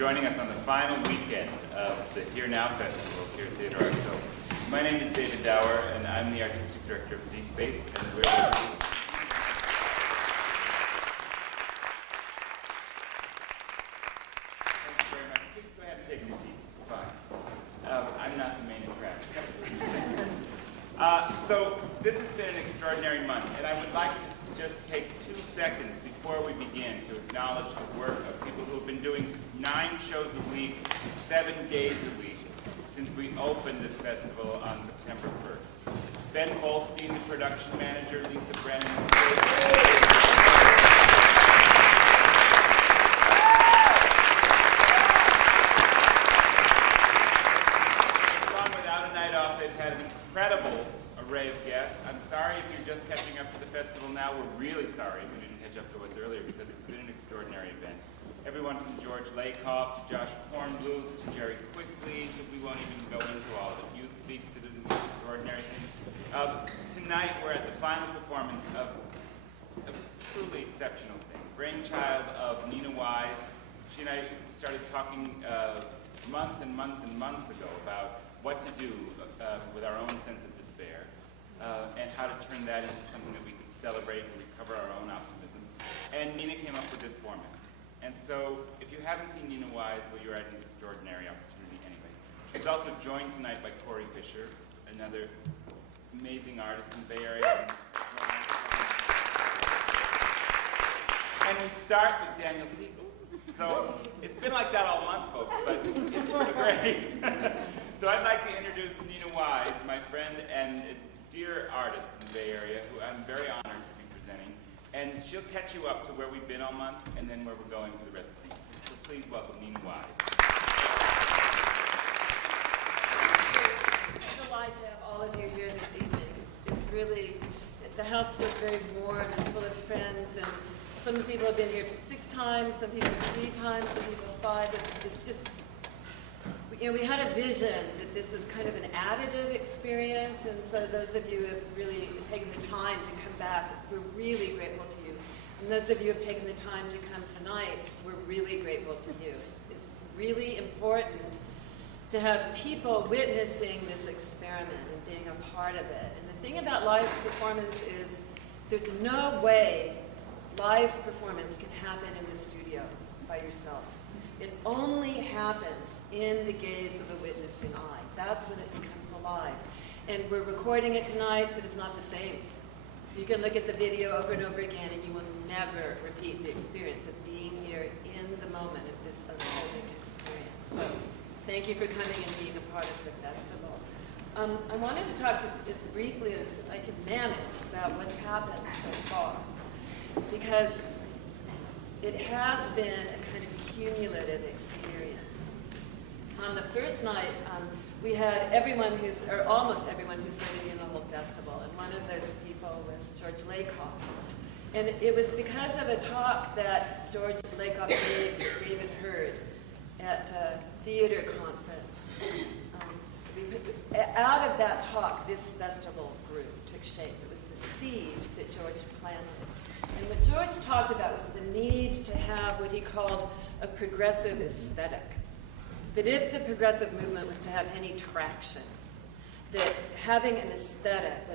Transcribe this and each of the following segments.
joining us on the final weekend of the Here Now Festival here at Theatre Arco. My name is David Dower, and I'm the Artistic Director of Z-Space, and we're Thank you very much. Please go ahead and take your seats. It's fine. I'm not the main attraction. So this has been an extraordinary month, and I would like to just take 2 seconds before we begin to acknowledge the work of people who have been doing 9 shows a week, 7 days a week, since we opened this festival on September 1st. Ben Volstein, the production manager, Lisa Brennan, along without a night off, they've had an incredible array of guests. I'm sorry if you're just catching up to the festival now. We're really sorry if you didn't catch up to us earlier because it's been an extraordinary event. Everyone from George Lakoff to Josh Kornbluth to Jerry Quigley, we won't even go into all of it. Youth Speaks did an extraordinary thing. Tonight we're at the final performance of a truly exceptional thing. Brainchild of Nina Wise. She and I started talking months and months and months ago about what to do with our own sense of despair and how to turn that into something that we could celebrate and recover our own optimism. And Nina came up with this format. And so, if you haven't seen Nina Wise, well, you're at an extraordinary opportunity anyway. She's also joined tonight by Corey Fisher, another amazing artist in the Bay Area. And we start with Daniel Siegel. So, it's been like that all month, folks, but it's pretty great. So I'd like to introduce Nina Wise, my friend and a dear artist in the Bay Area, who I'm very honored to be presenting. And she'll catch you up to where we've been all month and then where we're going for the rest of the evening. So please welcome Nina Wise. It's a delight to have all of you here this evening. It's really, the house was very warm and full of friends, and some people have been here 6 times, some people 3 times, some people 5. It's just, you know, we had a vision that this is kind of an additive experience, and so those of you who have really taken the time to come back, we're really grateful to you. And those of you who have taken the time to come tonight, we're really grateful to you. It's really important to have people witnessing this experiment and being a part of it. And the thing about live performance is there's no way live performance can happen in the studio by yourself. It only happens in the gaze of a witnessing eye. That's when it becomes alive. And we're recording it tonight, but it's not the same. You can look at the video over and over again, and you will never repeat the experience of being here in the moment of this unfolding experience. So thank you for coming and being a part of the festival. I wanted to talk just as briefly as I can manage about what's happened so far, because it has been a kind of cumulative experience. On the first night, we had everyone or almost everyone who's going to be in the whole festival, and one of those people was George Lakoff. And it was because of a talk that George Lakoff gave David Hurd at a theater conference. Out of that talk, this festival grew, took shape. It was the seed that George planted. And what George talked about was the need to have what he called a progressive aesthetic. That if the progressive movement was to have any traction, that having an aesthetic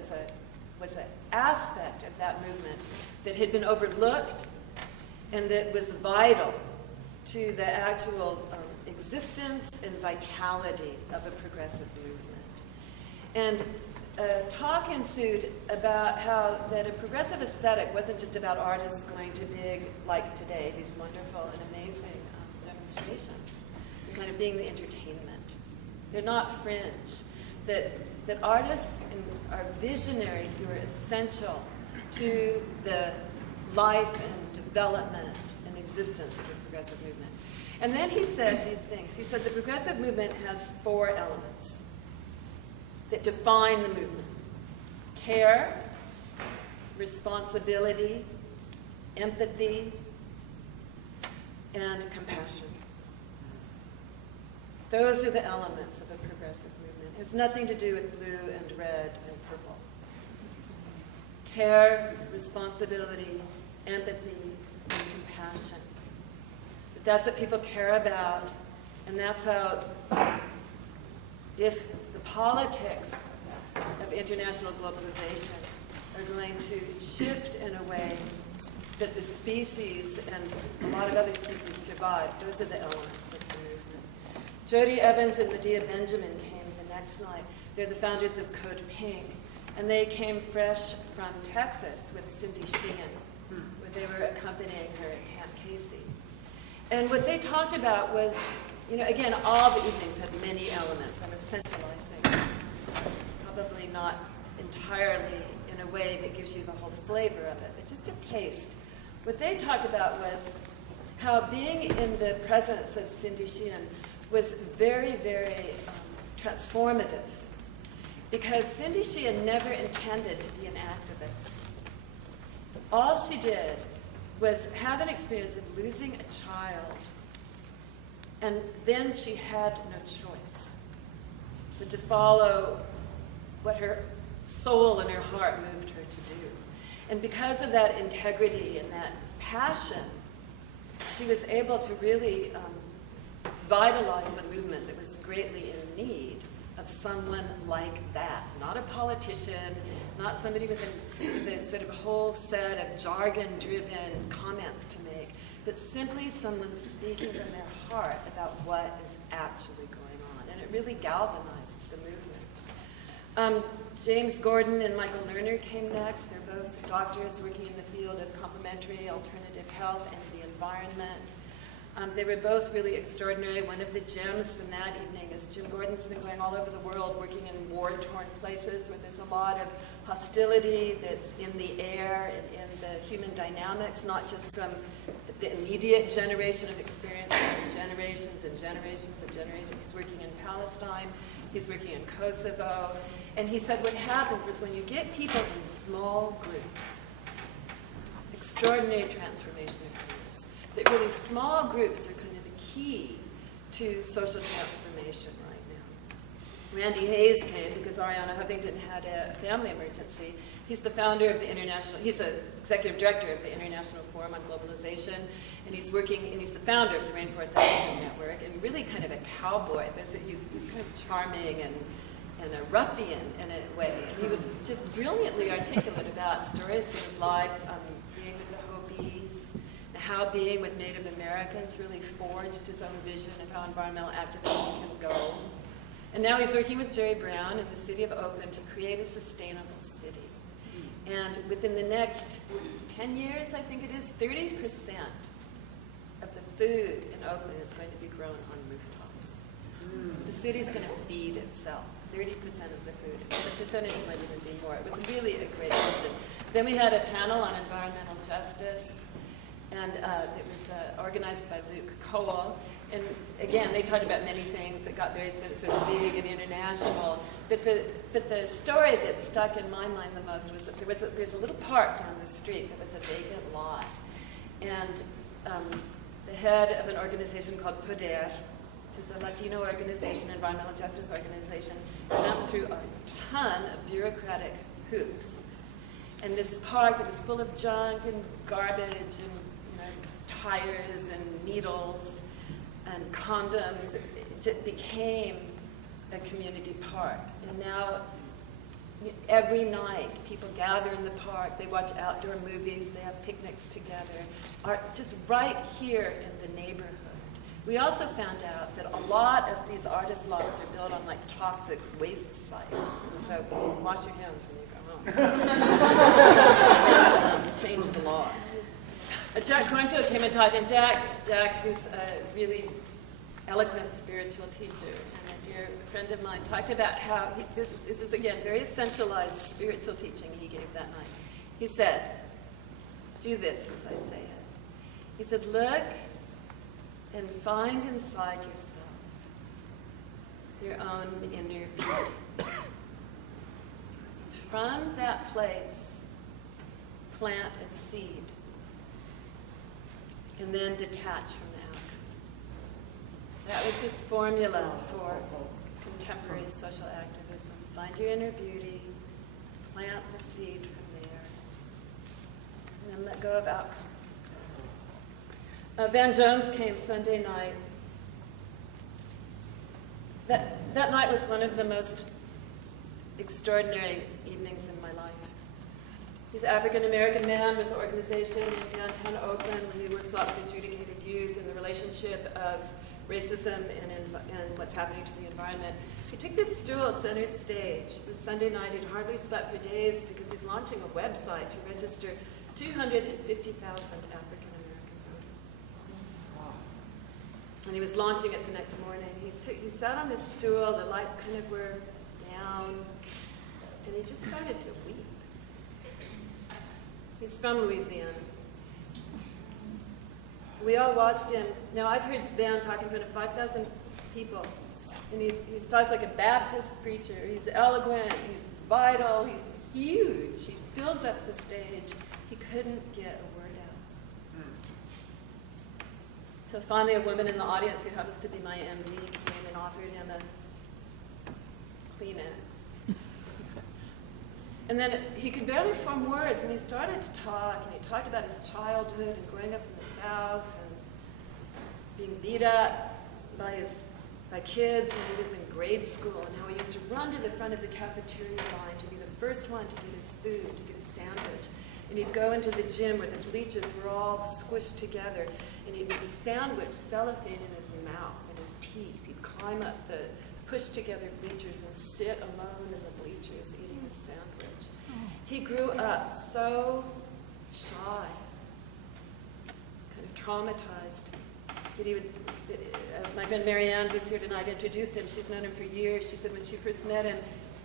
was an aspect of that movement that had been overlooked and that was vital to the actual existence and vitality of a progressive movement. And a talk ensued about how that a progressive aesthetic wasn't just about artists going to big, like today, these wonderful and amazing demonstrations, kind of being the entertainment. They're not fringe. That artists are visionaries who are essential to the life and development and existence of the progressive movement. And then he said these things. He said the progressive movement has 4 elements that define the movement: care, responsibility, empathy, and compassion. Those are the elements of a progressive movement. It has nothing to do with blue and red and purple. Care, responsibility, empathy, and compassion. That's what people care about. And that's how, if the politics of international globalization are going to shift in a way that the species and a lot of other species survive, those are the elements of the movement. Jody Evans and Medea Benjamin came the next night. They're the founders of Code Pink. And they came fresh from Texas with Cindy Sheehan, where they were accompanying her at Camp Casey. And what they talked about was, again, all the evenings had many elements. I'm essentializing, probably not entirely in a way that gives you the whole flavor of it, but just a taste. What they talked about was how being in the presence of Cindy Sheehan was very, very transformative. Because Cindy Sheehan never intended to be an activist. All she did was have an experience of losing a child, and then she had no choice but to follow what her soul and her heart moved her to do. And because of that integrity and that passion, she was able to really vitalize a movement that was greatly in need of someone like that. Not a politician, not somebody with a sort of whole set of jargon-driven comments to make, but simply someone speaking from their heart about what is actually going on. And it really galvanized the movement. James Gordon and Michael Lerner came next. They're both doctors working in the field of complementary alternative health and the environment. They were both really extraordinary. One of the gems from that evening is Jim Gordon's been going all over the world working in war-torn places where there's a lot of hostility that's in the air and in the human dynamics, not just from the immediate generation of experience, but from generations and generations and generations. He's working in Palestine. He's working in Kosovo. And he said what happens is when you get people in small groups, extraordinary transformation occurs. That really small groups are kind of the key to social transformation right now. Randy Hayes came because Ariana Huffington had a family emergency. He's the founder of the he's the executive director of the International Forum on Globalization, and he's the founder of the Rainforest Action Network, and really kind of a cowboy. He's kind of charming and a ruffian in a way. And he was just brilliantly articulate about stories of his life, being with the Hopis, and how being with Native Americans really forged his own vision of how environmental activism can go. And now he's working with Jerry Brown in the city of Oakland to create a sustainable city. And within the next 10 years, I think it is, 30% of the food in Oakland is going to be grown on rooftops. The city's going to feed itself. 30% of the food. The percentage might even be more. It was really a great vision. Then we had a panel on environmental justice, and it was organized by Luke Cole. And again, they talked about many things that got very sort of big and international. But the story that stuck in my mind the most was that there's a little park down the street that was a vacant lot. And the head of an organization called Poder, which is a Latino organization, environmental justice organization, jumped through a ton of bureaucratic hoops. And this park that was full of junk and garbage and tires and needles and condoms, it became a community park. And now every night people gather in the park, they watch outdoor movies, they have picnics together, just right here in the neighborhood. We also found out that a lot of these artist lofts are built on like toxic waste sites. And so wash your hands when you go home. Change the laws. Jack Cornfield came and talked, and Jack, who's a really eloquent spiritual teacher and a dear friend of mine, talked about how, this is again very essentialized spiritual teaching he gave that night. He said, do this as I say it. He said, look and find inside yourself your own inner beauty. From that place, plant a seed, and then detach from the outcome. That was his formula for contemporary social activism. Find your inner beauty, plant the seed from there, and then let go of outcome. Van Jones came Sunday night. That night was one of the most extraordinary evenings in my life. He's an African-American man with an organization in downtown Oakland. He works a lot with adjudicated youth and the relationship of racism and what's happening to the environment. He took this stool center stage. It was Sunday night. He'd hardly slept for days because he's launching a website to register 250,000 African-American voters. And he was launching it the next morning. He sat on this stool, the lights kind of were down, and he just started to weep. He's from Louisiana. We all watched him. Now, I've heard Van talk in front of 5,000 people, and he talks like a Baptist preacher. He's eloquent, he's vital, he's huge. He fills up the stage. He couldn't get a word out. Till finally a woman in the audience who happens to be my MD came and offered him a Kleenex. And then he could barely form words, and he started to talk, and he talked about his childhood and growing up in the South and being beat up by kids when he was in grade school, and how he used to run to the front of the cafeteria line to be the first one to get his food, to get his sandwich. And he'd go into the gym where the bleachers were all squished together, and he'd make a sandwich cellophane in his mouth and his teeth. He'd climb up the pushed-together bleachers and sit alone in the bleachers eating his sandwich. He grew up so shy, kind of traumatized, that my friend Marianne, who's here tonight, introduced him. She's known him for years. She said when she first met him,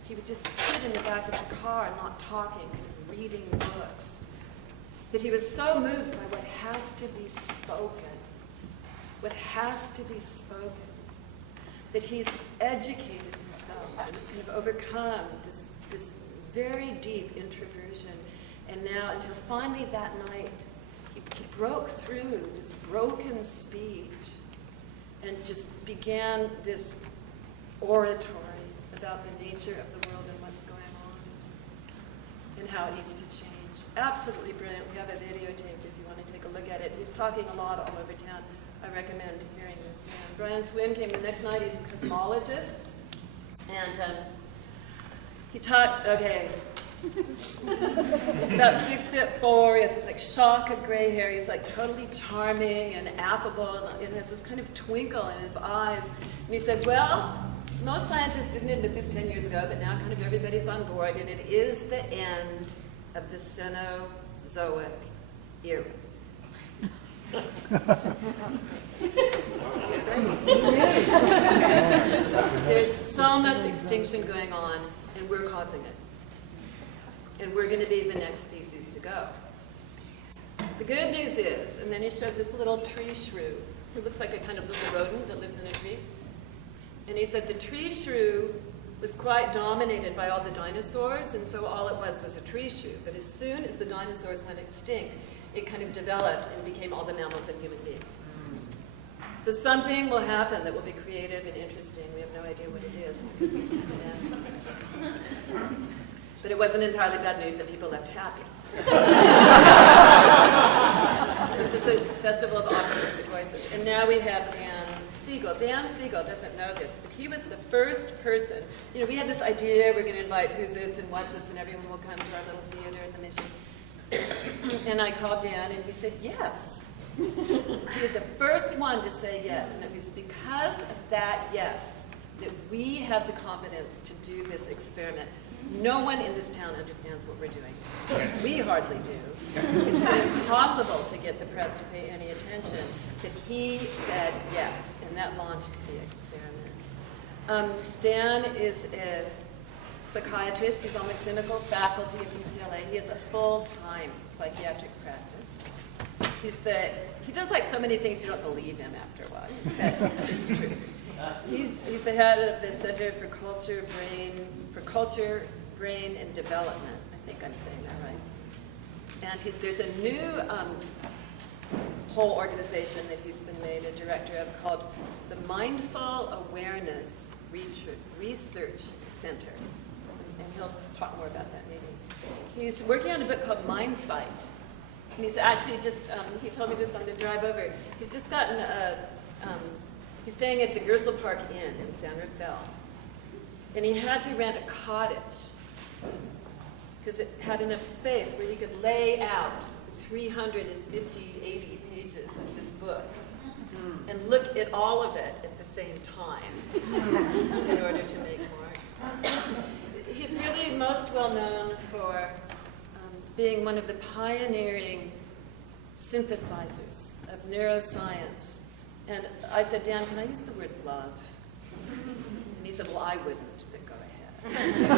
he would just sit in the back of the car, not talking, kind of reading books. That he was so moved by what has to be spoken, that he's educated himself and kind of overcome this very deep introversion. And now, until finally that night, he broke through this broken speech and just began this oratory about the nature of the world and what's going on and how it needs to change. Absolutely brilliant. We have a videotape if you want to take a look at it. He's talking a lot all over town. I recommend hearing this man. Brian Swim came the next night. He's a cosmologist. And he talked, okay. He's about 6'4". He has this like shock of gray hair. He's like totally charming and affable and has this kind of twinkle in his eyes. And he said, well, most scientists didn't admit this 10 years ago, but now kind of everybody's on board, and it is the end of the Cenozoic era. There's so much extinction going on, and we're causing it. And we're going to be the next species to go. The good news is, and then he showed this little tree shrew, who looks like a kind of little rodent that lives in a tree. And he said the tree shrew was quite dominated by all the dinosaurs, and so all it was a tree shrew. But as soon as the dinosaurs went extinct, it kind of developed and became all the mammals and human beings. So something will happen that will be creative and interesting. We have no idea what it is because we can't imagine. But it wasn't entirely bad news, and people left happy. Since it's a festival of optimistic voices. And now we have Dan Siegel. Dan Siegel doesn't know this, but he was the first person. You know, we had this idea, we're going to invite who's its and what's its, and everyone will come to our little theater in the Mission. And I called Dan, and he said yes. He was the first one to say yes, and it was because of that yes that we have the confidence to do this experiment. No one in this town understands what we're doing. Yes. We hardly do. It's been impossible to get the press to pay any attention. But he said yes, and that launched the experiment. Dan is a psychiatrist. He's on the clinical faculty of UCLA. He has a full-time psychiatric practice. He does like so many things you don't believe him after a while. But it's true. He's the head of the Center for Culture, Brain, and Development. I think I'm saying that right. And there's a new whole organization that he's been made a director of called the Mindful Awareness Research Center. And he'll talk more about that maybe. He's working on a book called Mindsight. And he's actually just, he told me this on the drive over, he's just gotten he's staying at the Gersel Park Inn in San Rafael. And he had to rent a cottage because it had enough space where he could lay out the 350, 80 pages of this book and look at all of it at the same time in order to make marks. He's really most well known for being one of the pioneering synthesizers of neuroscience. And I said, Dan, can I use the word love? And he said, well, I wouldn't, but go ahead.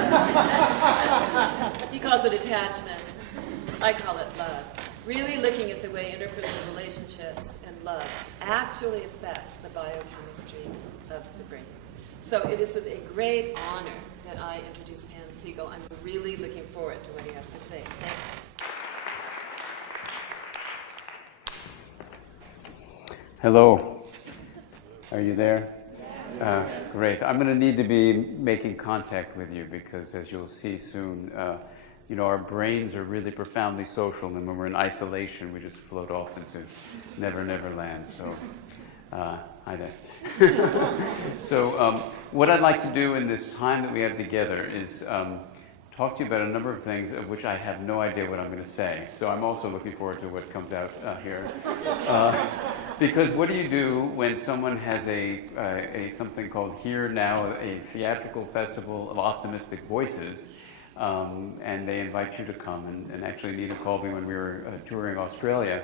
He calls it attachment. I call it love. Really looking at the way interpersonal relationships and love actually affects the biochemistry of the brain. So it is with a great honor that I introduce Dan Siegel. I'm really looking forward to what he has to say. Thanks. Hello. Are you there? Great. I'm going to need to be making contact with you because, as you'll see soon, our brains are really profoundly social, and when we're in isolation, we just float off into never, never land. So, hi there. So, what I'd like to do in this time that we have together is talk to you about a number of things of which I have no idea what I'm going to say. So I'm also looking forward to what comes out here. Because what do you do when someone has a something called Here Now, a theatrical festival of optimistic voices, and they invite you to come? And actually Nina called me when we were touring Australia,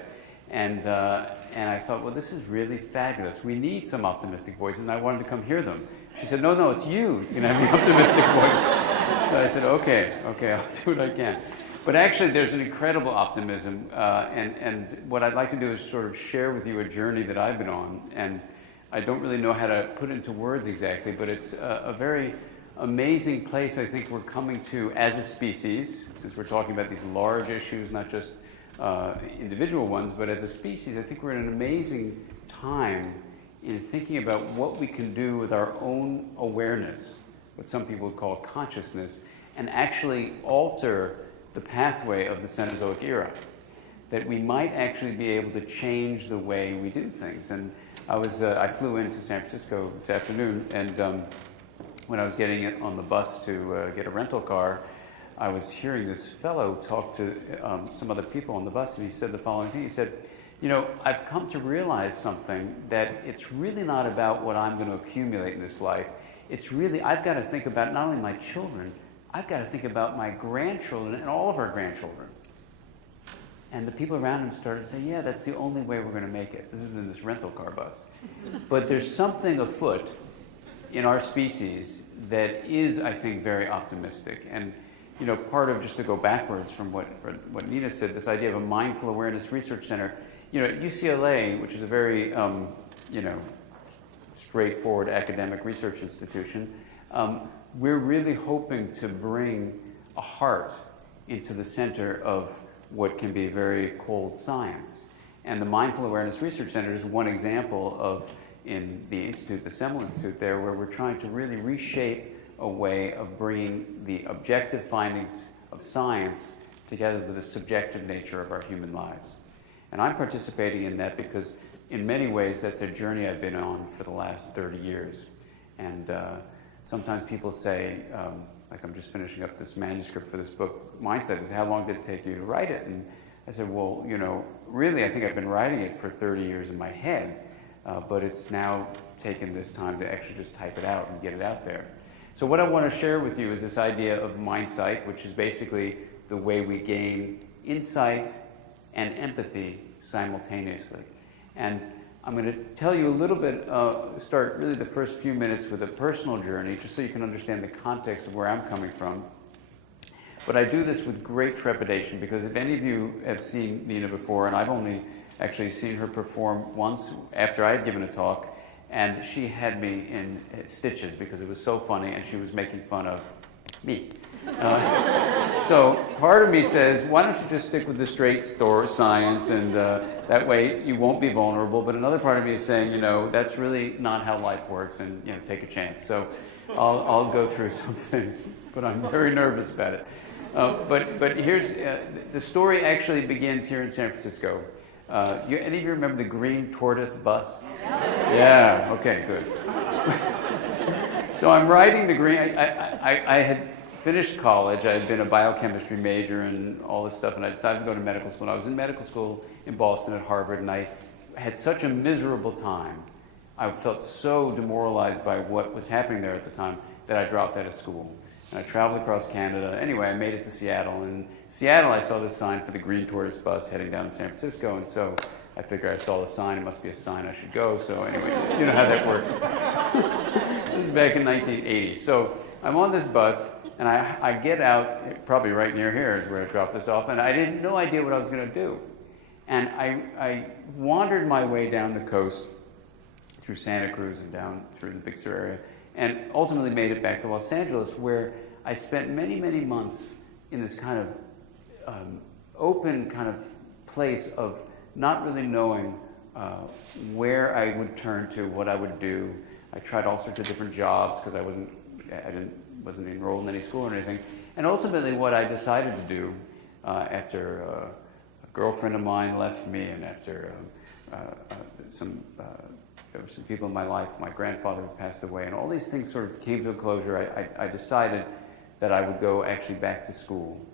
and I thought, well, this is really fabulous. We need some optimistic voices, and I wanted to come hear them. She said, no, it's you. It's going to have the optimistic voice. So I said, okay, I'll do what I can. But actually, there's an incredible optimism, and what I'd like to do is sort of share with you a journey that I've been on, and I don't really know how to put it into words exactly, but it's a very amazing place I think we're coming to as a species, since we're talking about these large issues, not just individual ones, but as a species, I think we're in an amazing time in thinking about what we can do with our own awareness, what some people call consciousness, and actually alter the pathway of the Cenozoic era, that we might actually be able to change the way we do things. And I flew into San Francisco this afternoon, and when I was getting it on the bus to get a rental car, I was hearing this fellow talk to some other people on the bus, and he said the following thing. He said, I've come to realize something, that it's really not about what I'm going to accumulate in this life. It's really, I've got to think about not only my children, I've got to think about my grandchildren and all of our grandchildren. And the people around him started to say, yeah, that's the only way we're going to make it. This is in this rental car bus. But there's something afoot in our species that is, I think, very optimistic. And part of, just to go backwards from what Nina said, this idea of a mindful awareness research center, at UCLA, which is a very, straightforward academic research institution, we're really hoping to bring a heart into the center of what can be very cold science. And the Mindful Awareness Research Center is one example of, in the institute, the Semel Institute there, where we're trying to really reshape a way of bringing the objective findings of science together with the subjective nature of our human lives. And I'm participating in that because in many ways that's a journey I've been on for the last 30 years. And sometimes people say, like I'm just finishing up this manuscript for this book, Mindsight, they say, how long did it take you to write it? And I said, well, really I think I've been writing it for 30 years in my head, but it's now taken this time to actually just type it out and get it out there. So what I want to share with you is this idea of Mindsight, which is basically the way we gain insight and empathy simultaneously. And I'm going to tell you a little bit, start really the first few minutes with a personal journey, just so you can understand the context of where I'm coming from. But I do this with great trepidation, because if any of you have seen Nina before, and I've only actually seen her perform once after I had given a talk, and she had me in stitches because it was so funny, and she was making fun of me. So part of me says, why don't you just stick with the straight science, and that way you won't be vulnerable. But another part of me is saying, that's really not how life works, and take a chance. So I'll go through some things, but I'm very nervous about it. But here's, the story actually begins here in San Francisco. Any of you remember the green tortoise bus? Yeah, okay, good. So I'm riding the green, I had finished college, I had been a biochemistry major and all this stuff, and I decided to go to medical school. And I was in medical school in Boston at Harvard, and I had such a miserable time. I felt so demoralized by what was happening there at the time that I dropped out of school. And I traveled across Canada. Anyway, I made it to Seattle. And in Seattle, I saw this sign for the Green Tortoise bus heading down to San Francisco. And so I figured I saw the sign. It must be a sign I should go. So anyway, you know how that works. This is back in 1980. So I'm on this bus, and I get out, probably right near here is where I dropped this off. And I had no idea what I was going to do. And I wandered my way down the coast through Santa Cruz and down through the Big Sur area, and ultimately made it back to Los Angeles, where I spent many, many months in this kind of open kind of place of not really knowing where I would turn to, what I would do. I tried all sorts of different jobs because I wasn't enrolled in any school or anything. And ultimately what I decided to do after a girlfriend of mine left me, and after there were some people in my life, my grandfather had passed away, and all these things sort of came to a closure. I decided that I would go actually back to school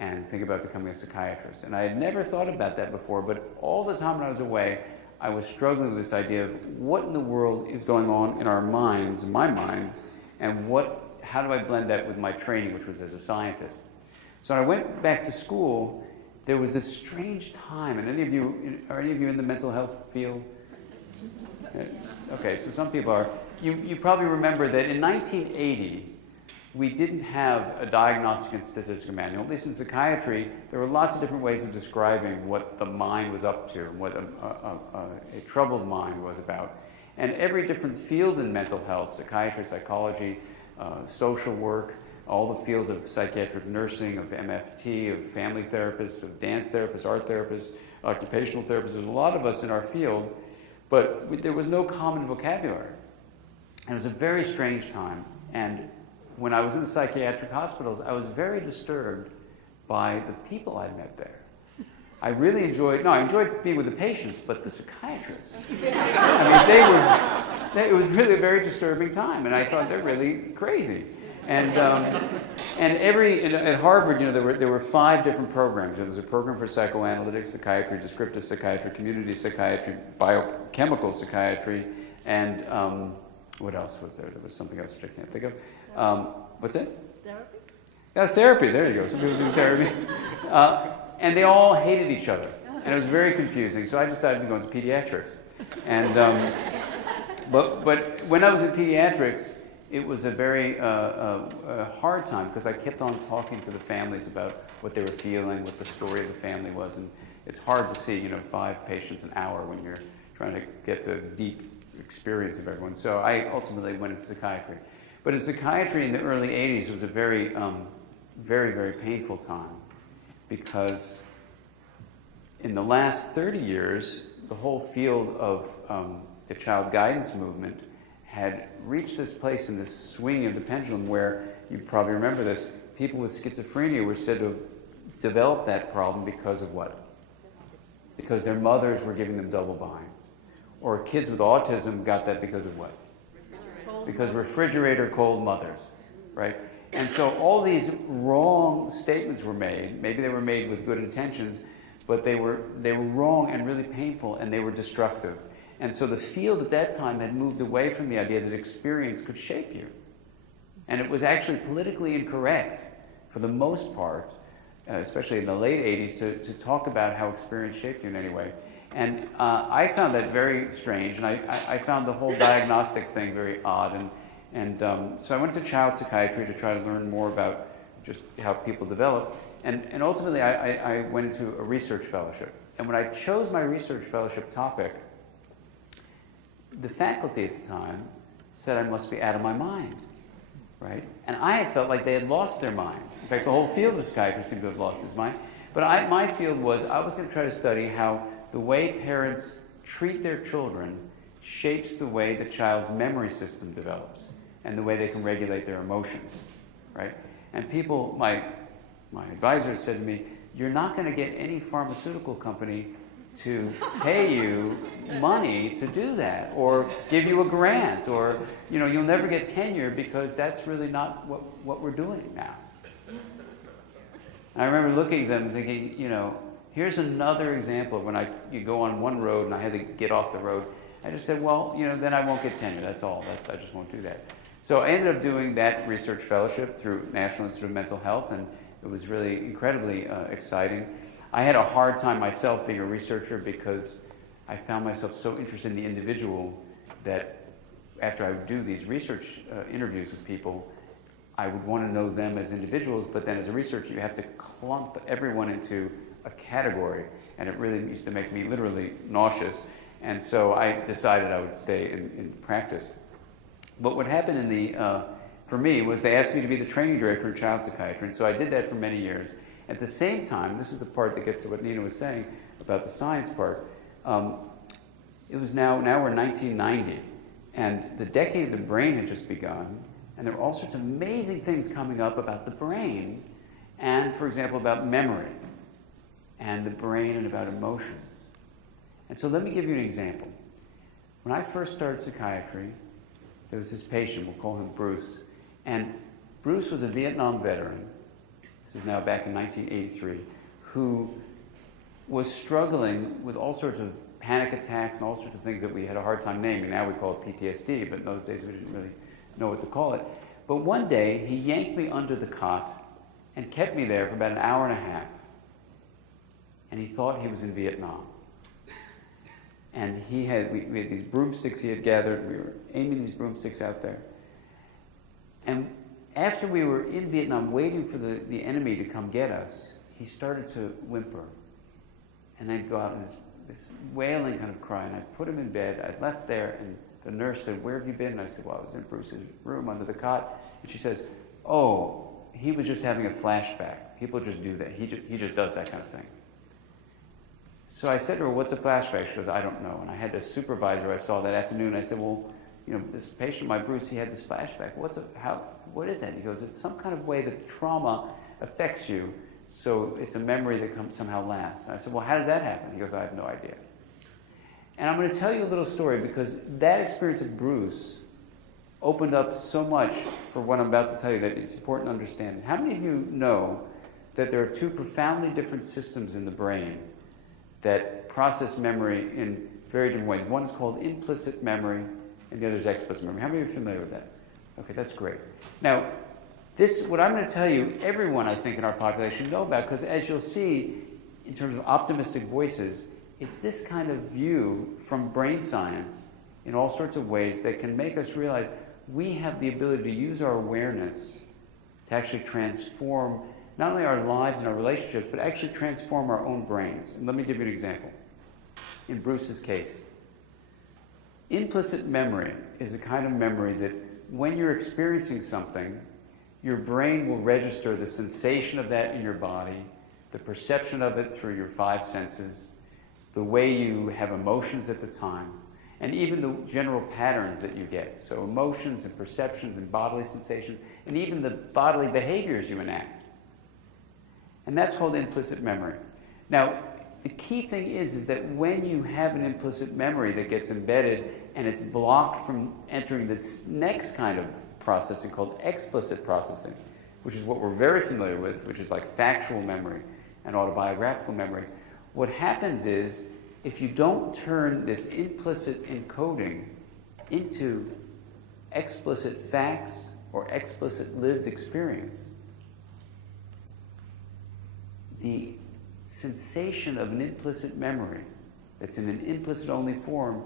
and think about becoming a psychiatrist. And I had never thought about that before, but all the time when I was away, I was struggling with this idea of what in the world is going on in our minds, in my mind, and how do I blend that with my training, which was as a scientist. So when I went back to school, there was this strange time, and are any of you in the mental health field? Okay, so some people are. You probably remember that in 1980, we didn't have a diagnostic and statistical manual. At least in psychiatry, there were lots of different ways of describing what the mind was up to, what a troubled mind was about. And every different field in mental health, psychiatry, psychology, social work, all the fields of psychiatric nursing, of MFT, of family therapists, of dance therapists, art therapists, occupational therapists. There's a lot of us in our field, but there was no common vocabulary. And it was a very strange time. And when I was in the psychiatric hospitals, I was very disturbed by the people I met there. I really enjoyed being with the patients, but the psychiatrists. I mean, it was really a very disturbing time, and I thought they're really crazy. And at Harvard, there were 5 different programs. There was a program for psychoanalytic psychiatry, descriptive psychiatry, community psychiatry, biochemical psychiatry, and what else was there? There was something else which I can't think of. What's it? Therapy? Yeah, therapy. There you go. Some people do therapy. And they all hated each other. And it was very confusing. So I decided to go into pediatrics. And but when I was in pediatrics, it was a very hard time because I kept on talking to the families about what they were feeling, what the story of the family was. And it's hard to see, 5 patients an hour when you're trying to get the deep experience of everyone. So I ultimately went into psychiatry. But in psychiatry in the early 80s, it was a very, very, very painful time because in the last 30 years, the whole field of the child guidance movement had reached this place in this swing of the pendulum where, you probably remember this, people with schizophrenia were said to have developed that problem because of what? Because their mothers were giving them double binds. Or kids with autism got that because of what? Because refrigerator cold mothers, right? And so all these wrong statements were made. Maybe they were made with good intentions, but they were wrong and really painful, and they were destructive. And so the field at that time had moved away from the idea that experience could shape you. And it was actually politically incorrect, for the most part, especially in the late 80s, to talk about how experience shaped you in any way. And I found that very strange, and I found the whole diagnostic thing very odd. And so I went to child psychiatry to try to learn more about just how people develop. And ultimately, I went into a research fellowship. And when I chose my research fellowship topic, the faculty at the time said I must be out of my mind, right? And I had felt like they had lost their mind. In fact, the whole field of psychiatry seemed to have lost its mind. But my field was, I was going to try to study how the way parents treat their children shapes the way the child's memory system develops and the way they can regulate their emotions, right? And people might my advisor said to me, you're not going to get any pharmaceutical company to pay you money to do that, or give you a grant, or you'll never get tenure because that's really not what we're doing now. I remember looking at them and thinking, here's another example of when you go on one road and I had to get off the road. I just said, well, then I won't get tenure. That's all. I just won't do that. So I ended up doing that research fellowship through National Institute of Mental Health, and it was really incredibly exciting. I had a hard time myself being a researcher because I found myself so interested in the individual that after I would do these research interviews with people, I would want to know them as individuals, but then as a researcher you have to clump everyone into a category, and it really used to make me literally nauseous. And so I decided I would stay in practice. But what happened for me was they asked me to be the training director in child psychiatry, and so I did that for many years. At the same time, this is the part that gets to what Nina was saying about the science part. It was now we're 1990, and the decade of the brain had just begun, and there were all sorts of amazing things coming up about the brain, and, for example, about memory, and the brain, and about emotions. And so let me give you an example. When I first started psychiatry, there was this patient, we'll call him Bruce, and Bruce was a Vietnam veteran, this is now back in 1983, who was struggling with all sorts of panic attacks and all sorts of things that we had a hard time naming. Now we call it PTSD, but in those days we didn't really know what to call it. But one day, he yanked me under the cot and kept me there for about an hour and a half. And he thought he was in Vietnam. And we had these broomsticks he had gathered. We were aiming these broomsticks out there. And after we were in Vietnam waiting for the enemy to come get us, he started to whimper. And then go out in this wailing kind of cry. And I put him in bed. I left there, and the nurse said, "Where have you been?" And I said, "Well, I was in Bruce's room under the cot." And she says, "Oh, he was just having a flashback. People just do that. He just does that kind of thing." So I said to her, "What's a flashback?" She goes, "I don't know." And I had a supervisor I saw that afternoon. I said, "Well, this patient, my Bruce, he had this flashback. What is that?" He goes, "It's some kind of way that trauma affects you, so it's a memory that somehow lasts." And I said, "Well, how does that happen?" He goes, "I have no idea." And I'm going to tell you a little story because that experience of Bruce opened up so much for what I'm about to tell you that it's important to understand. How many of you know that there are two profoundly different systems in the brain that process memory in very different ways? One is called implicit memory, and the other is explicit memory. How many of you are familiar with that? Okay, that's great. Now, what I'm going to tell you, everyone I think in our population know about, because as you'll see, in terms of optimistic voices, it's this kind of view from brain science in all sorts of ways that can make us realize we have the ability to use our awareness to actually transform not only our lives and our relationships, but actually transform our own brains. And let me give you an example. In Bruce's case, implicit memory is a kind of memory that when you're experiencing something, your brain will register the sensation of that in your body, the perception of it through your five senses, the way you have emotions at the time, and even the general patterns that you get. So emotions and perceptions and bodily sensations, and even the bodily behaviors you enact. And that's called implicit memory. Now, the key thing is that when you have an implicit memory that gets embedded and it's blocked from entering this next kind of processing called explicit processing, which is what we're very familiar with, which is like factual memory and autobiographical memory, what happens is if you don't turn this implicit encoding into explicit facts or explicit lived experience, the sensation of an implicit memory that's in an implicit-only form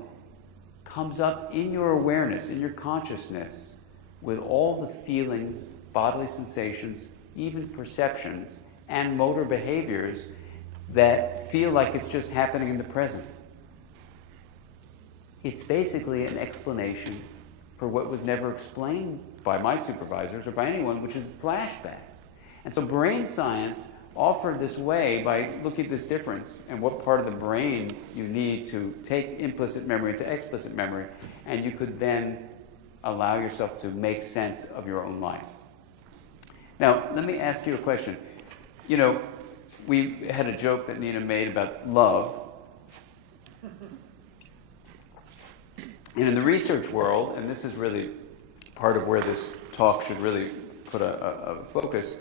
comes up in your awareness, in your consciousness, with all the feelings, bodily sensations, even perceptions, and motor behaviors that feel like it's just happening in the present. It's basically an explanation for what was never explained by my supervisors or by anyone, which is flashbacks. And so brain science offered this way by looking at this difference and what part of the brain you need to take implicit memory into explicit memory, and you could then allow yourself to make sense of your own life. Now, let me ask you a question. You know, we had a joke that Nina made about love. And in the research world, and this is really part of where this talk should really put a focus,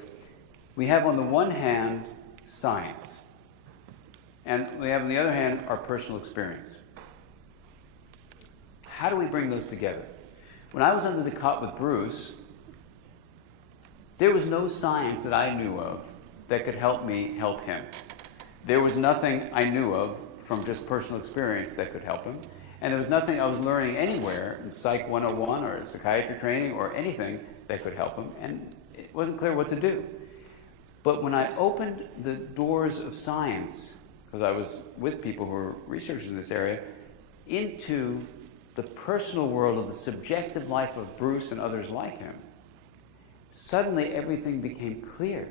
we have on the one hand science, and we have on the other hand our personal experience. How do we bring those together? When I was under the cot with Bruce, there was no science that I knew of that could help me help him. There was nothing I knew of from just personal experience that could help him. And there was nothing I was learning anywhere in Psych 101 or psychiatry training or anything that could help him. And it wasn't clear what to do. But when I opened the doors of science, because I was with people who were researchers in this area, into the personal world of the subjective life of Bruce and others like him, suddenly everything became clear.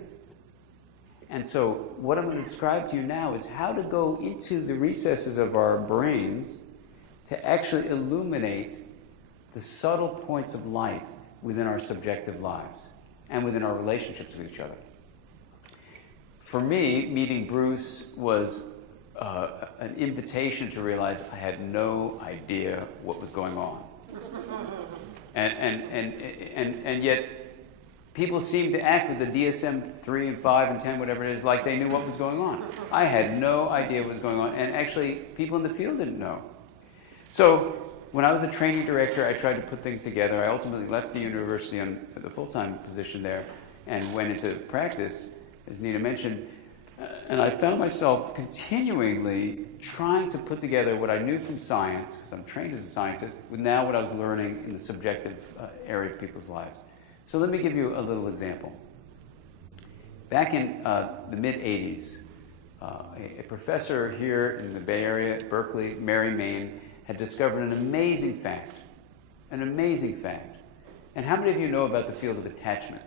And so what I'm going to describe to you now is how to go into the recesses of our brains to actually illuminate the subtle points of light within our subjective lives and within our relationships with each other. For me, meeting Bruce was an invitation to realize I had no idea what was going on. And yet, people seem to act with the DSM-3 and 5 and 10, whatever it is, like they knew what was going on. I had no idea what was going on, and actually, people in the field didn't know. So, when I was a training director, I tried to put things together. I ultimately left the university on the full-time position there and went into practice, as Nina mentioned, and I found myself continually trying to put together what I knew from science, because I'm trained as a scientist, with now what I was learning in the subjective area of people's lives. So let me give you a little example. Back in the mid-'80s, a professor here in the Bay Area at Berkeley, Mary Main, had discovered an amazing fact. An amazing fact. And how many of you know about the field of attachment?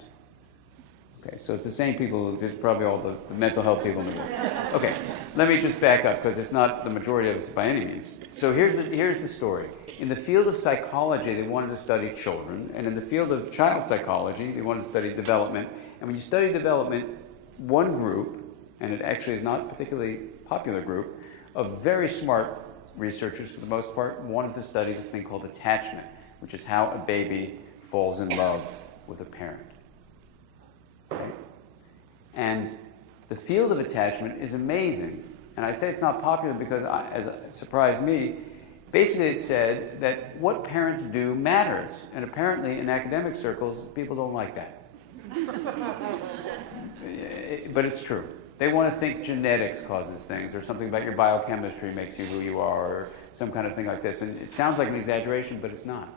Okay, so it's the same people, it's probably all the mental health people in the world. Okay, let me just back up, because it's not the majority of us by any means. So here's the story. In the field of psychology, they wanted to study children, and in the field of child psychology, they wanted to study development. And when you study development, one group, and it actually is not a particularly popular group, of very smart researchers, for the most part, wanted to study this thing called attachment, which is how a baby falls in love with a parent. Okay? And the field of attachment is amazing. And I say it's not popular because, as it surprised me, basically it said that what parents do matters. And apparently in academic circles, people don't like that. But it's true. They want to think genetics causes things, or something about your biochemistry makes you who you are, or some kind of thing like this. And it sounds like an exaggeration, but it's not.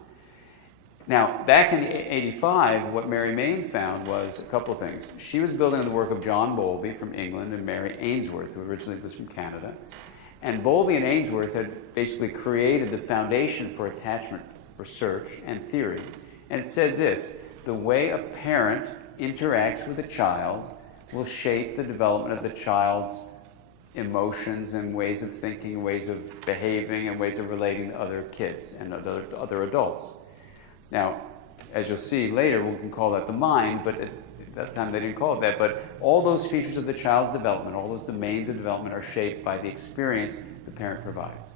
Now, back in '85, what Mary Main found was a couple of things. She was building on the work of John Bowlby from England and Mary Ainsworth, who originally was from Canada. And Bowlby and Ainsworth had basically created the foundation for attachment research and theory. And it said this: the way a parent interacts with a child will shape the development of the child's emotions and ways of thinking, ways of behaving, and ways of relating to other kids and other adults. Now, as you'll see later, we can call that the mind, but at that time they didn't call it that. But all those features of the child's development, all those domains of development are shaped by the experience the parent provides.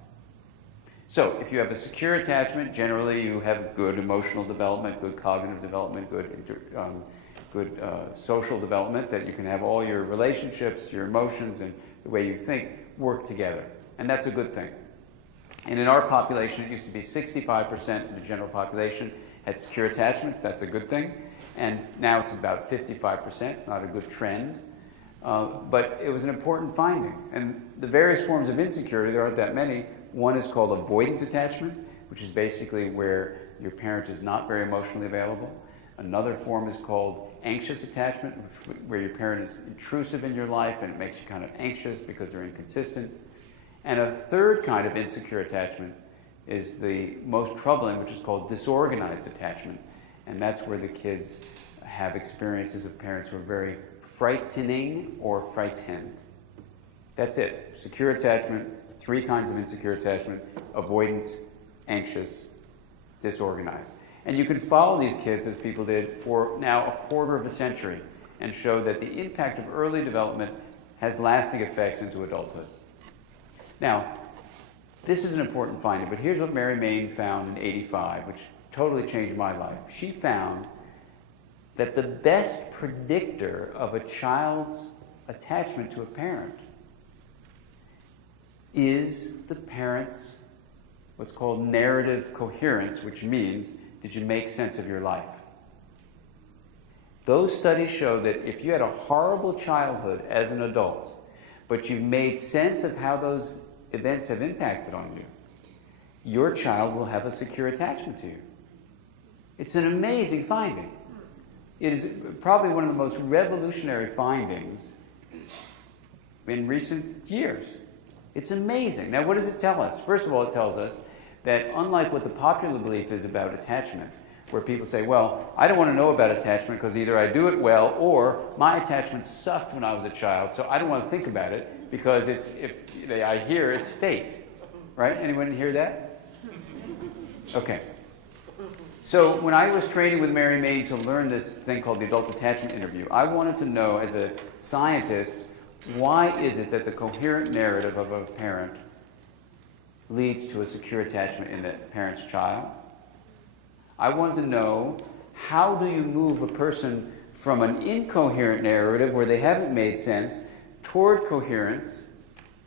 So, if you have a secure attachment, generally you have good emotional development, good cognitive development, good social development, that you can have all your relationships, your emotions, and the way you think work together. And that's a good thing. And in our population, it used to be 65% of the general population had secure attachments. That's a good thing. And now it's about 55%. It's not a good trend. But it was an important finding. And the various forms of insecurity, there aren't that many. One is called avoidant attachment, which is basically where your parent is not very emotionally available. Another form is called anxious attachment, where your parent is intrusive in your life and it makes you kind of anxious because they're inconsistent. And a third kind of insecure attachment is the most troubling, which is called disorganized attachment. And that's where the kids have experiences of parents who are very frightening or frightened. That's it. Secure attachment, three kinds of insecure attachment: avoidant, anxious, disorganized. And you can follow these kids, as people did, for now a quarter of a century. and show that the impact of early development has lasting effects into adulthood. Now, this is an important finding, but here's what Mary Main found in '85, which totally changed my life. She found that the best predictor of a child's attachment to a parent is the parent's what's called narrative coherence, which means, did you make sense of your life? Those studies show that if you had a horrible childhood as an adult, but you've made sense of how those events have impacted on you, your child will have a secure attachment to you. It's an amazing finding. It is probably one of the most revolutionary findings in recent years. It's amazing. Now, what does it tell us? First of all, it tells us that unlike what the popular belief is about attachment, where people say, well, I don't want to know about attachment because either I do it well or my attachment sucked when I was a child, so I don't want to think about it because I hear it's fate. Right? Anyone hear that? Okay. So when I was training with Mary Main to learn this thing called the adult attachment interview, I wanted to know as a scientist, why is it that the coherent narrative of a parent leads to a secure attachment in the parent's child? I wanted to know, how do you move a person from an incoherent narrative where they haven't made sense toward coherence?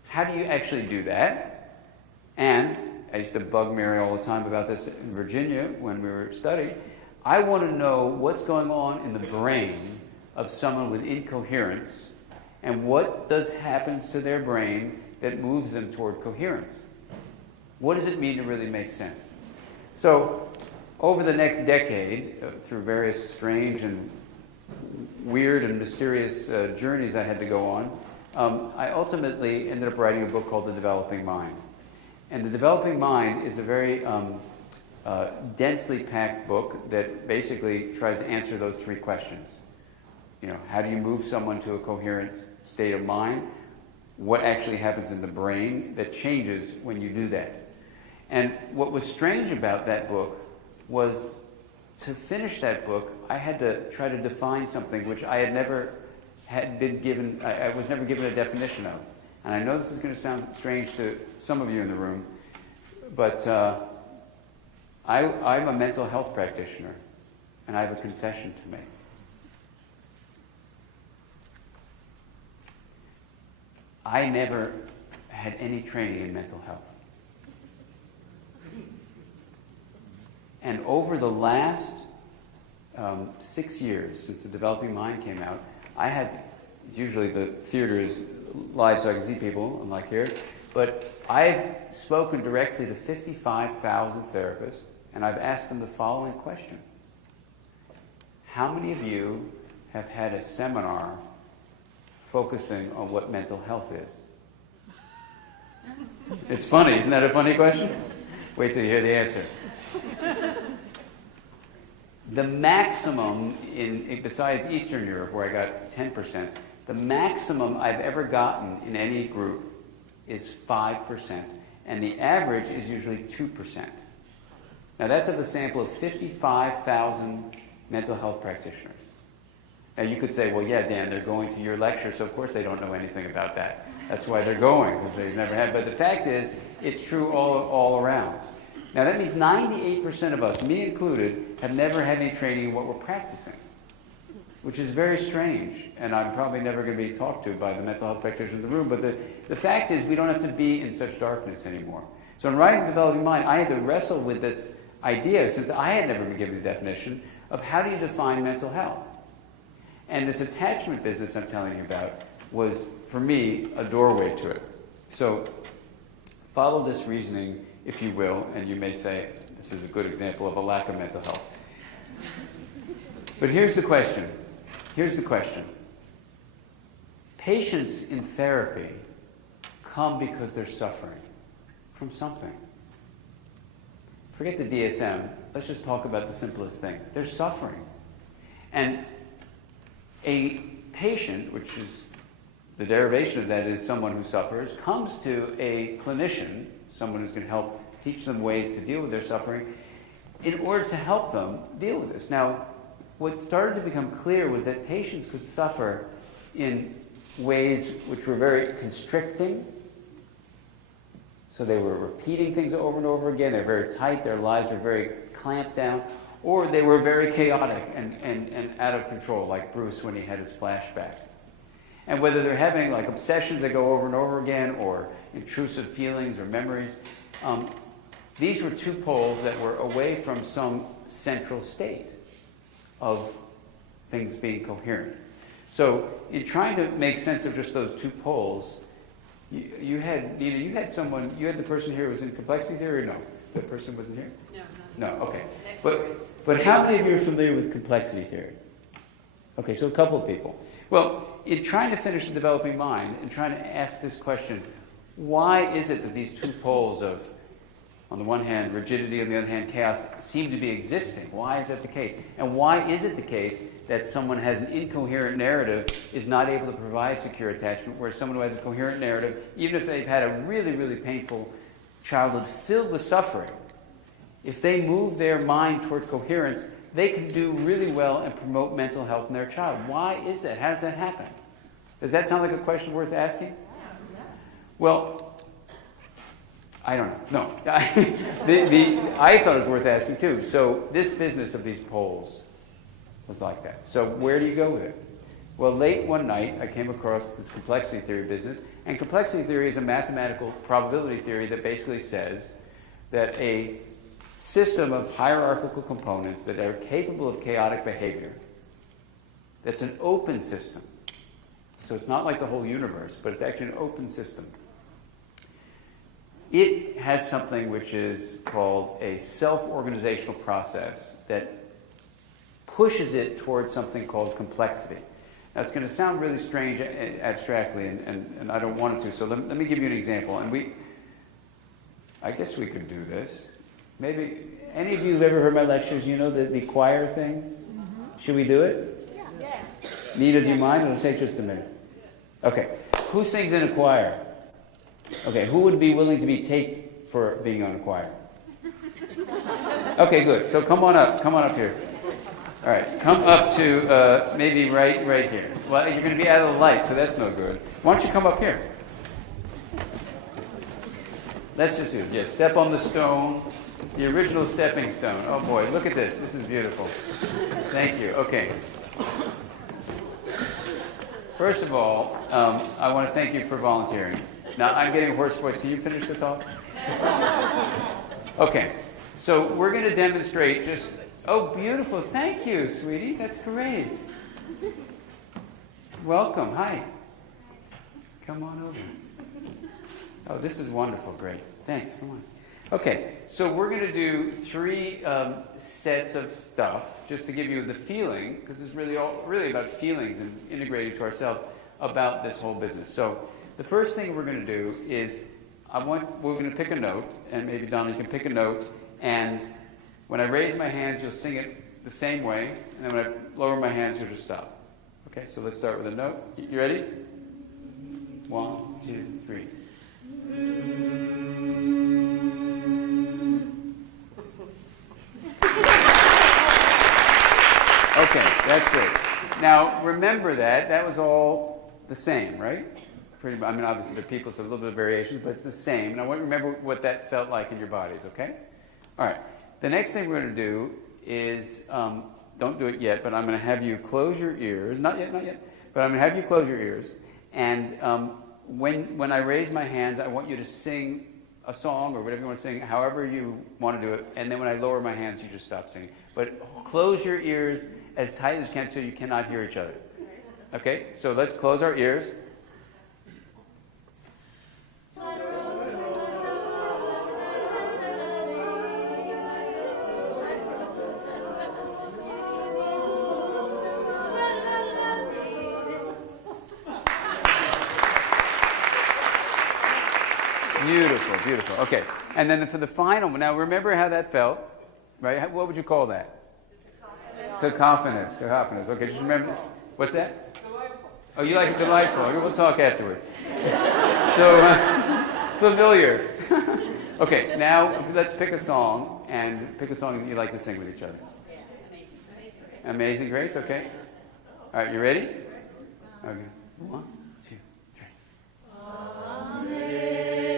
How do you actually do that? And I used to bug Mary all the time about this in Virginia when we were studying. I want to know what's going on in the brain of someone with incoherence and what happens to their brain that moves them toward coherence. What does it mean to really make sense? So, over the next decade, through various strange and weird and mysterious journeys I had to go on, I ultimately ended up writing a book called The Developing Mind. And The Developing Mind is a very densely packed book that basically tries to answer those three questions. You know, how do you move someone to a coherent state of mind? What actually happens in the brain that changes when you do that? And what was strange about that book was, to finish that book, I had to try to define something which I was never given a definition of. And I know this is going to sound strange to some of you in the room, but I'm a mental health practitioner, and I have a confession to make. I never had any training in mental health. And over the last 6 years, since The Developing Mind came out, usually the theater is live so I can see people, unlike here, but I've spoken directly to 55,000 therapists, and I've asked them the following question. How many of you have had a seminar focusing on what mental health is? It's funny, isn't that a funny question? Wait till you hear the answer. The maximum besides Eastern Europe, where I got 10%, the maximum I've ever gotten in any group is 5%, and the average is usually 2%. Now that's of a sample of 55,000 mental health practitioners. Now you could say, well, yeah, Dan, they're going to your lecture, so of course they don't know anything about that. That's why they're going, because they've never had. But the fact is, it's true all around. Now that means 98% of us, me included, have never had any training in what we're practicing, which is very strange, and I'm probably never going to be talked to by the mental health practitioner in the room, but the fact is we don't have to be in such darkness anymore. So in writing The Developing Mind, I had to wrestle with this idea, since I had never been given the definition, of how do you define mental health? And this attachment business I'm telling you about was, for me, a doorway to it. So follow this reasoning, if you will, and you may say, this is a good example of a lack of mental health. But here's the question. Patients in therapy come because they're suffering from something. Forget the DSM. Let's just talk about the simplest thing. They're suffering. And a patient, which is the derivation of that is someone who suffers, comes to a clinician, someone who's going to help teach them ways to deal with their suffering, in order to help them deal with this. Now, what started to become clear was that patients could suffer in ways which were very constricting. So they were repeating things over and over again. They're very tight. Their lives were very clamped down. Or they were very chaotic and out of control, like Bruce when he had his flashback. And whether they're having like obsessions that go over and over again, or intrusive feelings or memories, these were two poles that were away from some central state of things being coherent. So in trying to make sense of just those two poles, you had the person here who was in complexity theory, or no? The person wasn't here? No, okay. But how many of you are familiar with complexity theory? Okay, so a couple of people. Well, in trying to finish the developing mind and trying to ask this question, why is it that these two poles of, on the one hand, rigidity, on the other hand, chaos, seem to be existing? Why is that the case? And why is it the case that someone who has an incoherent narrative is not able to provide secure attachment, whereas someone who has a coherent narrative, even if they've had a really, really painful childhood filled with suffering, if they move their mind toward coherence, they can do really well and promote mental health in their child. Why is that? How does that happen? Does that sound like a question worth asking? Well, I don't know. No. I thought it was worth asking too. So this business of these poles was like that. So where do you go with it? Well, late one night, I came across this complexity theory business. And complexity theory is a mathematical probability theory that basically says that a system of hierarchical components that are capable of chaotic behavior, that's an open system. So it's not like the whole universe, but it's actually an open system. It has something which is called a self-organizational process that pushes it towards something called complexity. Now, it's going to sound really strange abstractly, and I don't want it to, so let me give you an example. And I guess we could do this. Maybe, any of you who've ever heard my lectures, you know the choir thing? Mm-hmm. Should we do it? Yeah. Yes. Nita, do you mind? It'll take just a minute. Okay. Who sings in a choir? Okay, who would be willing to be taped for being on a choir? Okay, good. So come on up here. All right, come up to maybe right here. Well, you're going to be out of the light, so that's no good. Why don't you come up here? Let's just do it. Yeah, step on the stone, the original stepping stone. Oh boy, look at this. This is beautiful. Thank you. Okay. First of all, I want to thank you for volunteering. Now, I'm getting a hoarse voice. Can you finish the talk? Okay, so we're going to demonstrate just... Oh, beautiful. Thank you, sweetie. That's great. Welcome. Hi. Come on over. Oh, this is wonderful. Great. Thanks. Come on. Okay, so we're going to do 3 sets of stuff just to give you the feeling, because it's really about feelings and integrating to ourselves about this whole business. So the first thing we're going to do is we're going to pick a note, and maybe Donna, you can pick a note, and when I raise my hands, you'll sing it the same way, and then when I lower my hands, you'll just stop. Okay, so let's start with a note. You ready? 1, 2, 3. Okay, that's great. Now, remember that was all the same, right? Pretty much. I mean, obviously, the people, so a little bit of variations, but it's the same. And I want you to remember what that felt like in your bodies, okay? All right. The next thing we're going to do is, don't do it yet, but I'm going to have you close your ears. Not yet, but I'm going to have you close your ears. And when I raise my hands, I want you to sing a song or whatever you want to sing, however you want to do it. And then when I lower my hands, you just stop singing. But close your ears as tight as you can so you cannot hear each other. Okay? So let's close our ears. Beautiful, beautiful. Okay, and then for the final one, now remember how that felt, right? What would you call that? Cacophonous. Cacophonous. Okay, just remember. What's that? Delightful. Oh, you like it delightful. Okay, we'll talk afterwards. So, familiar. Okay, now let's pick a song, and pick a song that you like to sing with each other. Amazing Grace, okay. All right, you ready? Okay. 1, 2, 3. Amazing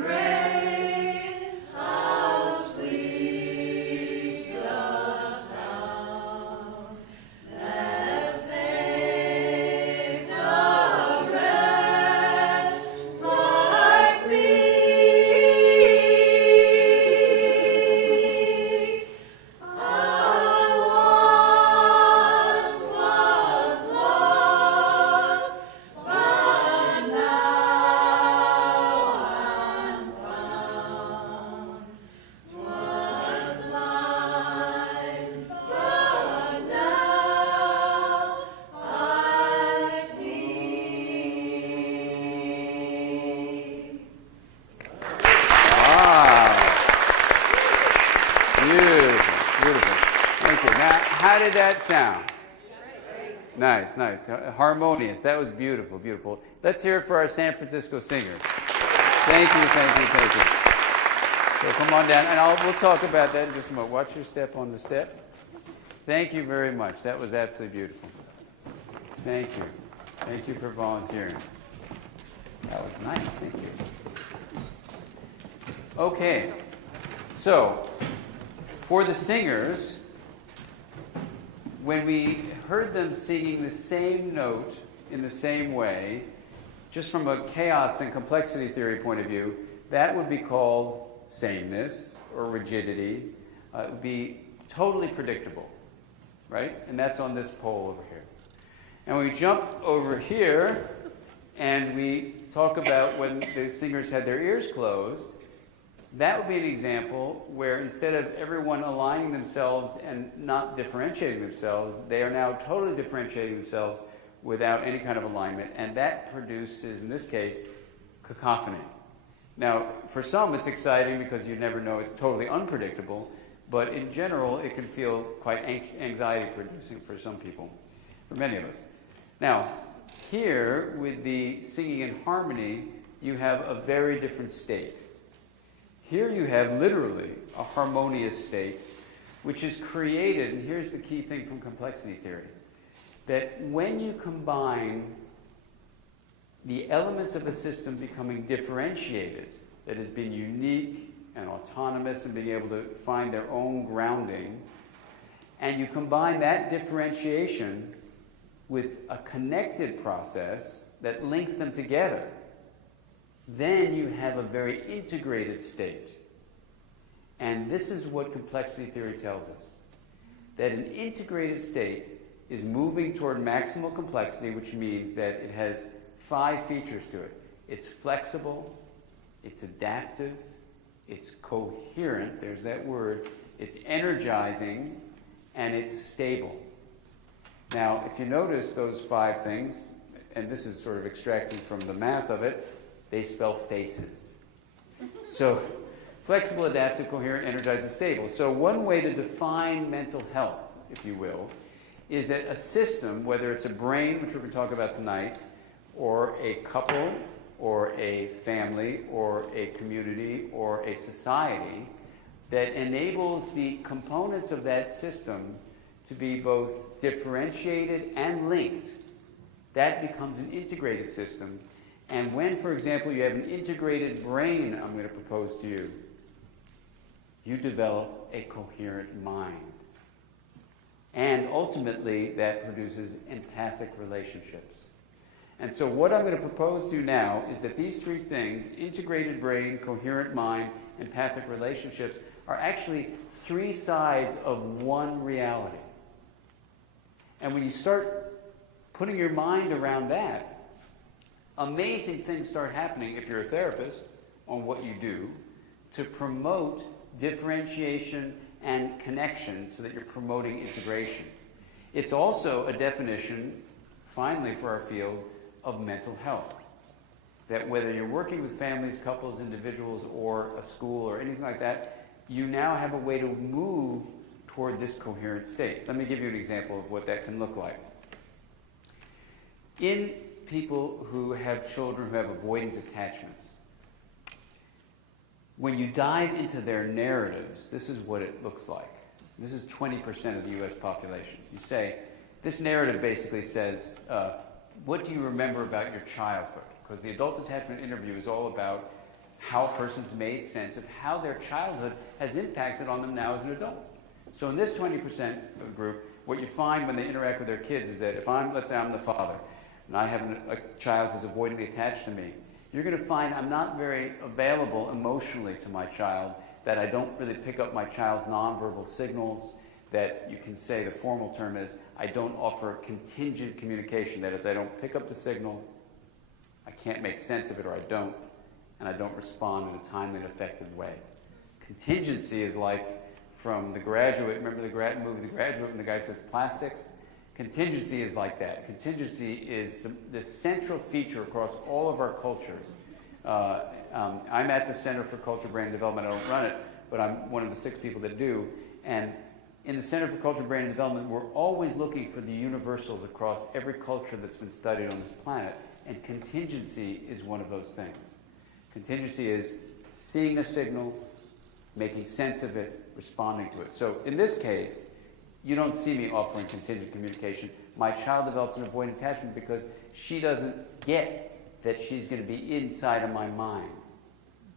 grace, how sweet the sound that saved a wretch like me. I once was lost, but now I'm found. 'Twas blind, but now I see. Wow. Beautiful, beautiful. Thank you. Now, how did that sound? Nice, nice. Harmonious. That was beautiful, beautiful. Let's hear it for our San Francisco singers. Thank you, thank you, thank you. So come on down, and we'll talk about that in just a moment. Watch your step on the step. Thank you very much. That was absolutely beautiful. Thank you. Thank you for volunteering. That was nice. Thank you. Okay. So, for the singers, when we heard them singing the same note in the same way, just from a chaos and complexity theory point of view, that would be called sameness or rigidity. It would be totally predictable, right? And that's on this pole over here. And we jump over here and we talk about when the singers had their ears closed. That would be an example where instead of everyone aligning themselves and not differentiating themselves, they are now totally differentiating themselves without any kind of alignment. And that produces, in this case, cacophony. Now, for some, it's exciting because you never know. It's totally unpredictable. But in general, it can feel quite anxiety-producing for some people, for many of us. Now, here, with the singing in harmony, you have a very different state. Here you have literally a harmonious state, which is created, and here's the key thing from complexity theory, that when you combine the elements of a system becoming differentiated, that has been unique and autonomous and being able to find their own grounding, and you combine that differentiation with a connected process that links them together, then you have a very integrated state. And this is what complexity theory tells us. That an integrated state is moving toward maximal complexity, which means that it has 5 features to it. It's flexible, it's adaptive, it's coherent, there's that word, it's energizing, and it's stable. Now, if you notice those 5 things, and this is sort of extracting from the math of it, they spell faces. So, flexible, adaptive, coherent, energized, and stable. So one way to define mental health, if you will, is that a system, whether it's a brain, which we're going to talk about tonight, or a couple, or a family, or a community, or a society, that enables the components of that system to be both differentiated and linked, that becomes an integrated system. And when, for example, you have an integrated brain, I'm going to propose to you, you develop a coherent mind. And ultimately, that produces empathic relationships. And so what I'm going to propose to you now is that these 3 things, integrated brain, coherent mind, empathic relationships, are actually 3 sides of one reality. And when you start putting your mind around that, amazing things start happening, if you're a therapist, on what you do to promote differentiation and connection so that you're promoting integration. It's also a definition, finally for our field, of mental health. That whether you're working with families, couples, individuals, or a school or anything like that, you now have a way to move toward this coherent state. Let me give you an example of what that can look like. In people who have children who have avoidant attachments, when you dive into their narratives, this is what it looks like. This is 20% of the U.S. population. You say, this narrative basically says, what do you remember about your childhood? Because the adult attachment interview is all about how a person's made sense of how their childhood has impacted on them now as an adult. So in this 20% group, what you find when they interact with their kids is that if let's say I'm the father, and I have a child who's avoidantly attached to me, you're going to find I'm not very available emotionally to my child, that I don't really pick up my child's nonverbal signals, that you can say the formal term is I don't offer contingent communication. That is, I don't pick up the signal, I can't make sense of it or I don't, and I don't respond in a timely and effective way. Contingency is like from The Graduate. Remember the movie The Graduate when the guy says plastics? Contingency is like that. Contingency is the central feature across all of our cultures. I'm at the Center for Culture, Brain Development. I don't run it, but I'm one of the 6 people that do. And in the Center for Culture, Brain Development, we're always looking for the universals across every culture that's been studied on this planet. And contingency is one of those things. Contingency is seeing a signal, making sense of it, responding to it. So in this case, you don't see me offering contingent communication. My child develops an avoidant attachment because she doesn't get that she's going to be inside of my mind.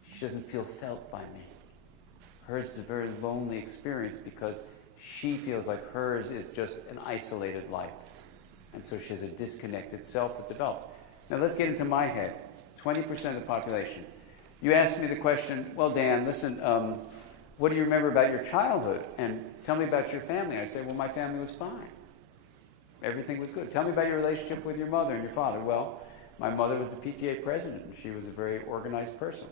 She doesn't feel felt by me. Hers is a very lonely experience because she feels like hers is just an isolated life. And so she has a disconnected self that develops. Now let's get into my head. 20% of the population. You asked me the question, well, Dan, listen, what do you remember about your childhood? And tell me about your family. I say, well, my family was fine. Everything was good. Tell me about your relationship with your mother and your father. Well, my mother was the PTA president, and she was a very organized person.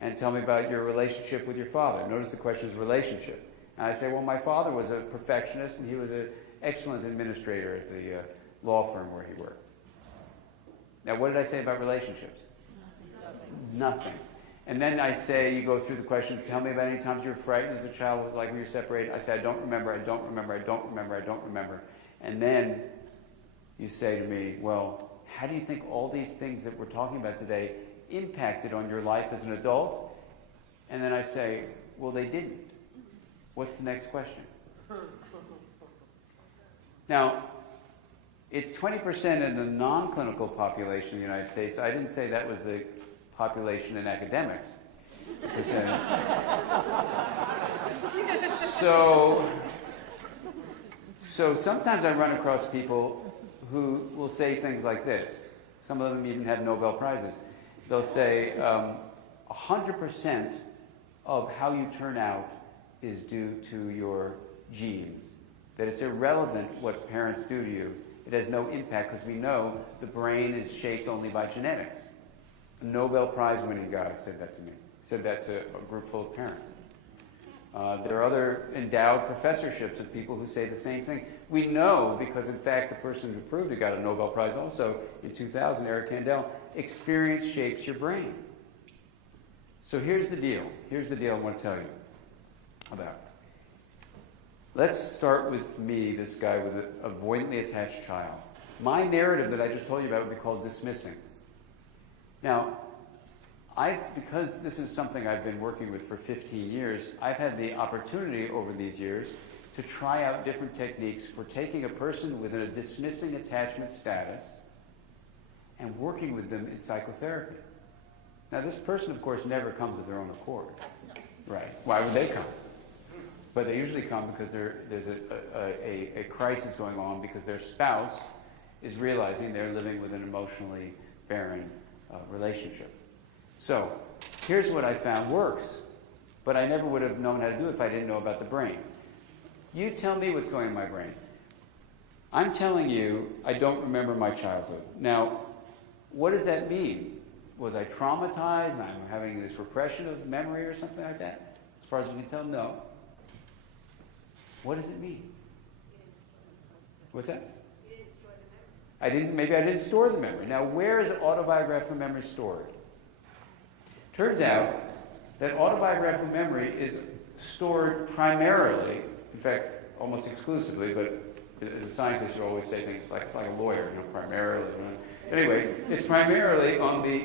And tell me about your relationship with your father. Notice the question is relationship. And I say, well, my father was a perfectionist, and he was an excellent administrator at the law firm where he worked. Now, what did I say about relationships? Nothing. And then I say, you go through the questions, tell me about any times you were frightened as a child, like when you were separated. I say, I don't remember, I don't remember, I don't remember, I don't remember. And then you say to me, well, how do you think all these things that we're talking about today impacted on your life as an adult? And then I say, well, they didn't. What's the next question? Now, it's 20% in the non-clinical population in the United States. I didn't say that was the population in academics. So sometimes I run across people who will say things like this. Some of them even have Nobel Prizes. They'll say 100% of how you turn out is due to your genes. That it's irrelevant what parents do to you. It has no impact because we know the brain is shaped only by genetics. A Nobel Prize winning guy said that to me. Said that to a group full of parents. There are other endowed professorships of people who say the same thing. We know because, in fact, the person who proved it got a Nobel Prize also in 2000, Eric Kandel, experience shapes your brain. So here's the deal. Here's the deal I want to tell you about. Let's start with me, this guy with an avoidantly attached child. My narrative that I just told you about would be called dismissing. Now, because this is something I've been working with for 15 years, I've had the opportunity over these years to try out different techniques for taking a person with a dismissing attachment status and working with them in psychotherapy. Now, this person, of course, never comes of their own accord. Right. Why would they come? But they usually come because there's a crisis going on because their spouse is realizing they're living with an emotionally barren relationship. So here's what I found works, but I never would have known how to do it if I didn't know about the brain. You tell me what's going on in my brain. I'm telling you I don't remember my childhood. Now, what does that mean? Was I traumatized and I'm having this repression of memory or something like that? As far as we can tell, no. What does it mean? What's that? Maybe I didn't store the memory. Now, where is autobiographical memory stored? Turns out that autobiographical memory is stored primarily, in fact, almost exclusively, but as a scientist you always say things like, it's like a lawyer, primarily. Anyway, it's primarily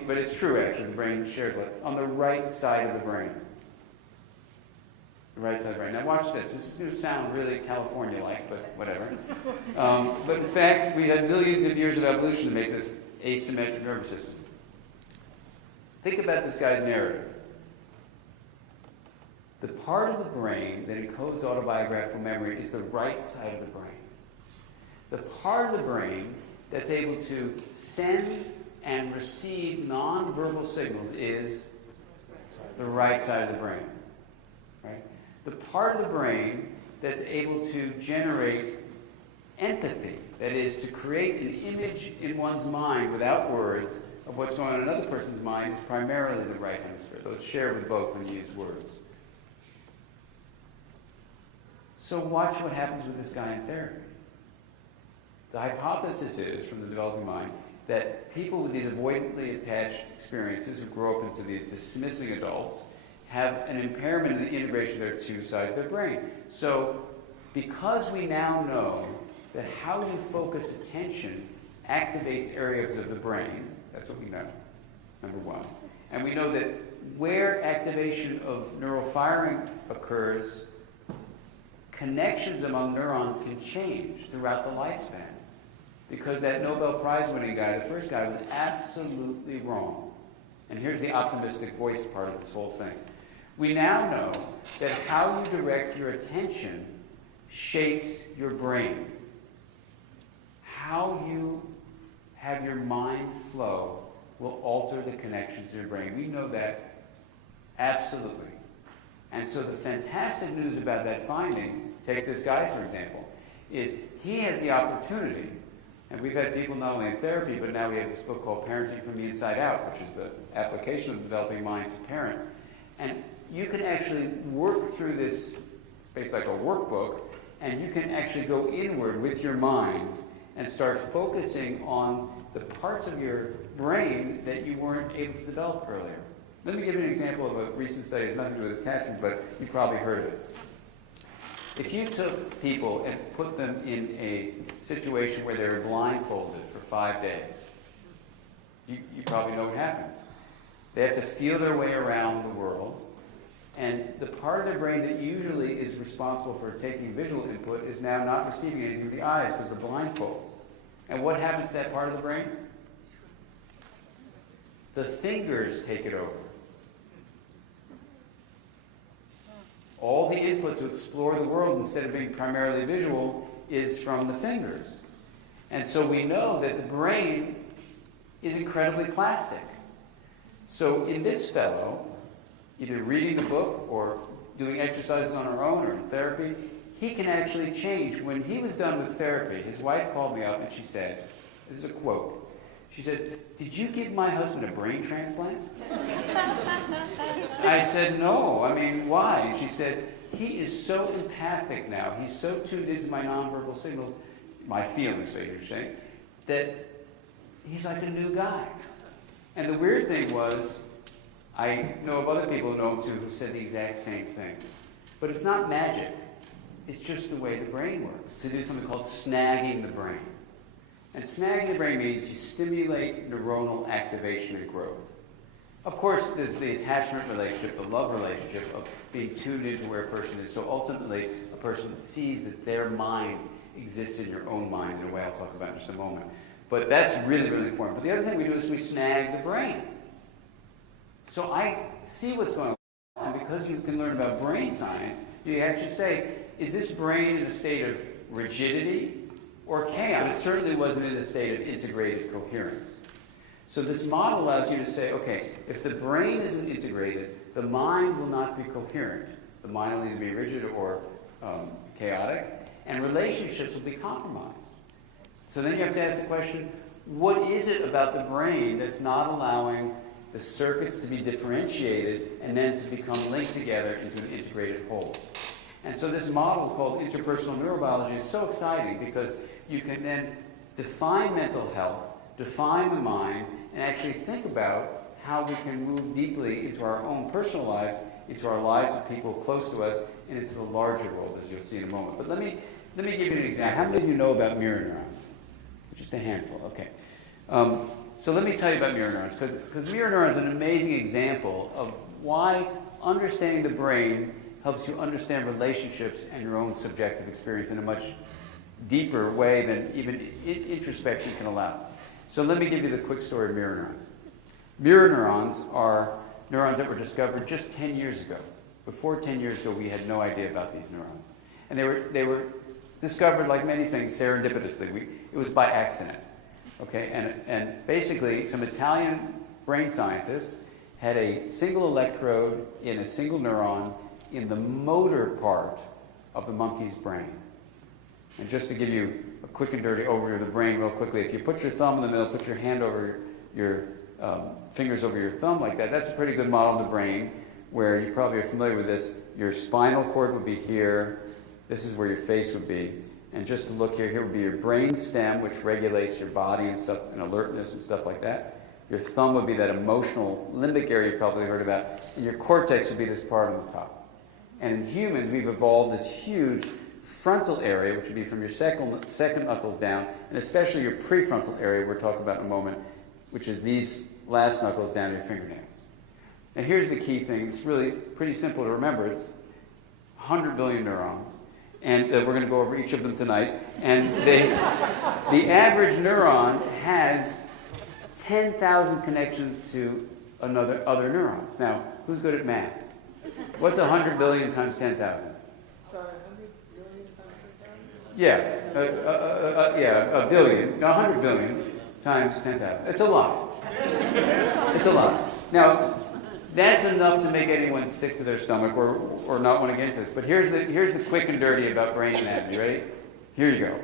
but it's true actually, the brain shares on the right side of the brain. The right side of the brain. Now watch this. This is going to sound really California-like, but whatever. But in fact, we had millions of years of evolution to make this asymmetric nervous system. Think about this guy's narrative. The part of the brain that encodes autobiographical memory is the right side of the brain. The part of the brain that's able to send and receive nonverbal signals is the right side of the brain. Right? The part of the brain that's able to generate empathy, that is, to create an image in one's mind without words of what's going on in another person's mind, is primarily the right hemisphere, though it's shared with both when you use words. So watch what happens with this guy in therapy. The hypothesis is, from the developing mind, that people with these avoidantly attached experiences who grow up into these dismissing adults have an impairment in the integration of their two sides of their brain. So because we now know that how you focus attention activates areas of the brain, that's what we know, number one. And we know that where activation of neural firing occurs, connections among neurons can change throughout the lifespan. Because that Nobel Prize winning guy, the first guy, was absolutely wrong. And here's the optimistic voice part of this whole thing. We now know that how you direct your attention shapes your brain. How you have your mind flow will alter the connections in your brain. We know that absolutely. And so the fantastic news about that finding, take this guy for example, is he has the opportunity, and we've had people not only in therapy, but now we have this book called Parenting from the Inside Out, which is the application of the developing mind to parents. And you can actually work through this, it's basically like a workbook, and you can actually go inward with your mind and start focusing on the parts of your brain that you weren't able to develop earlier. Let me give you an example of a recent study. It has nothing to do with attachment, but you probably heard of it. If you took people and put them in a situation where they were blindfolded for 5 days, you probably know what happens. They have to feel their way around the world, and the part of their brain that usually is responsible for taking visual input is now not receiving anything with the eyes because of the blindfolds. And what happens to that part of the brain? The fingers take it over. All the input to explore the world, instead of being primarily visual, is from the fingers. And so we know that the brain is incredibly plastic. So in this fellow, either reading the book or doing exercises on her own or in therapy, he can actually change. When he was done with therapy, his wife called me up and she said, this is a quote, she said, "Did you give my husband a brain transplant?" I said, "No. I mean, why?" And she said, "He is so empathic now. He's so tuned into my nonverbal signals, my feelings, basically, saying, that he's like a new guy." And the weird thing was, I know of other people who know him too who said the exact same thing. But it's not magic. It's just the way the brain works. To do something called snagging the brain. And snagging the brain means you stimulate neuronal activation and growth. Of course, there's the attachment relationship, the love relationship of being tuned into where a person is. So ultimately, a person sees that their mind exists in your own mind in a way I'll talk about in just a moment. But that's really, really important. But the other thing we do is we snag the brain. So I see what's going on. And because you can learn about brain science, you actually say, is this brain in a state of rigidity or chaos? It certainly wasn't in a state of integrated coherence. So this model allows you to say, okay, if the brain isn't integrated, the mind will not be coherent. The mind will either be rigid or chaotic, and relationships will be compromised. So then you have to ask the question, what is it about the brain that's not allowing the circuits to be differentiated and then to become linked together into an integrated whole? And so this model called interpersonal neurobiology is so exciting because you can then define mental health, define the mind, and actually think about how we can move deeply into our own personal lives, into our lives with people close to us, and into the larger world, as you'll see in a moment. But let me give you an example. How many of you know about mirror neurons? Just a handful, okay. So let me tell you about mirror neurons, because mirror neurons is an amazing example of why understanding the brain helps you understand relationships and your own subjective experience in a much deeper way than even introspection can allow. So let me give you the quick story of mirror neurons. Mirror neurons are neurons that were discovered just 10 years ago. Before 10 years ago, we had no idea about these neurons. And they were discovered, like many things, serendipitously. It was by accident. Okay? And basically, some Italian brain scientists had a single electrode in a single neuron in the motor part of the monkey's brain. And just to give you a quick and dirty overview of the brain real quickly, if you put your thumb in the middle, put your hand over your fingers over your thumb like that, that's a pretty good model of the brain, where you probably are familiar with this. Your spinal cord would be here. This is where your face would be. And just to look here would be your brain stem, which regulates your body and stuff, and alertness and stuff like that. Your thumb would be that emotional limbic area you've probably heard about. And your cortex would be this part on the top. And in humans, we've evolved this huge frontal area, which would be from your second knuckles down, and especially your prefrontal area, we'll talk about in a moment, which is these last knuckles down to your fingernails. And here's the key thing. It's really pretty simple to remember. It's 100 billion neurons. And we're going to go over each of them tonight. And the average neuron has 10,000 connections to other neurons. Now, who's good at math? What's 100 billion times 10,000? Sorry, 100 billion times 10,000? Yeah, a billion. No, 100 billion times 10,000. It's a lot. It's a lot. Now, that's enough to make anyone sick to their stomach or not want to get into this. But here's the quick and dirty about brain anatomy. Ready? Here you go.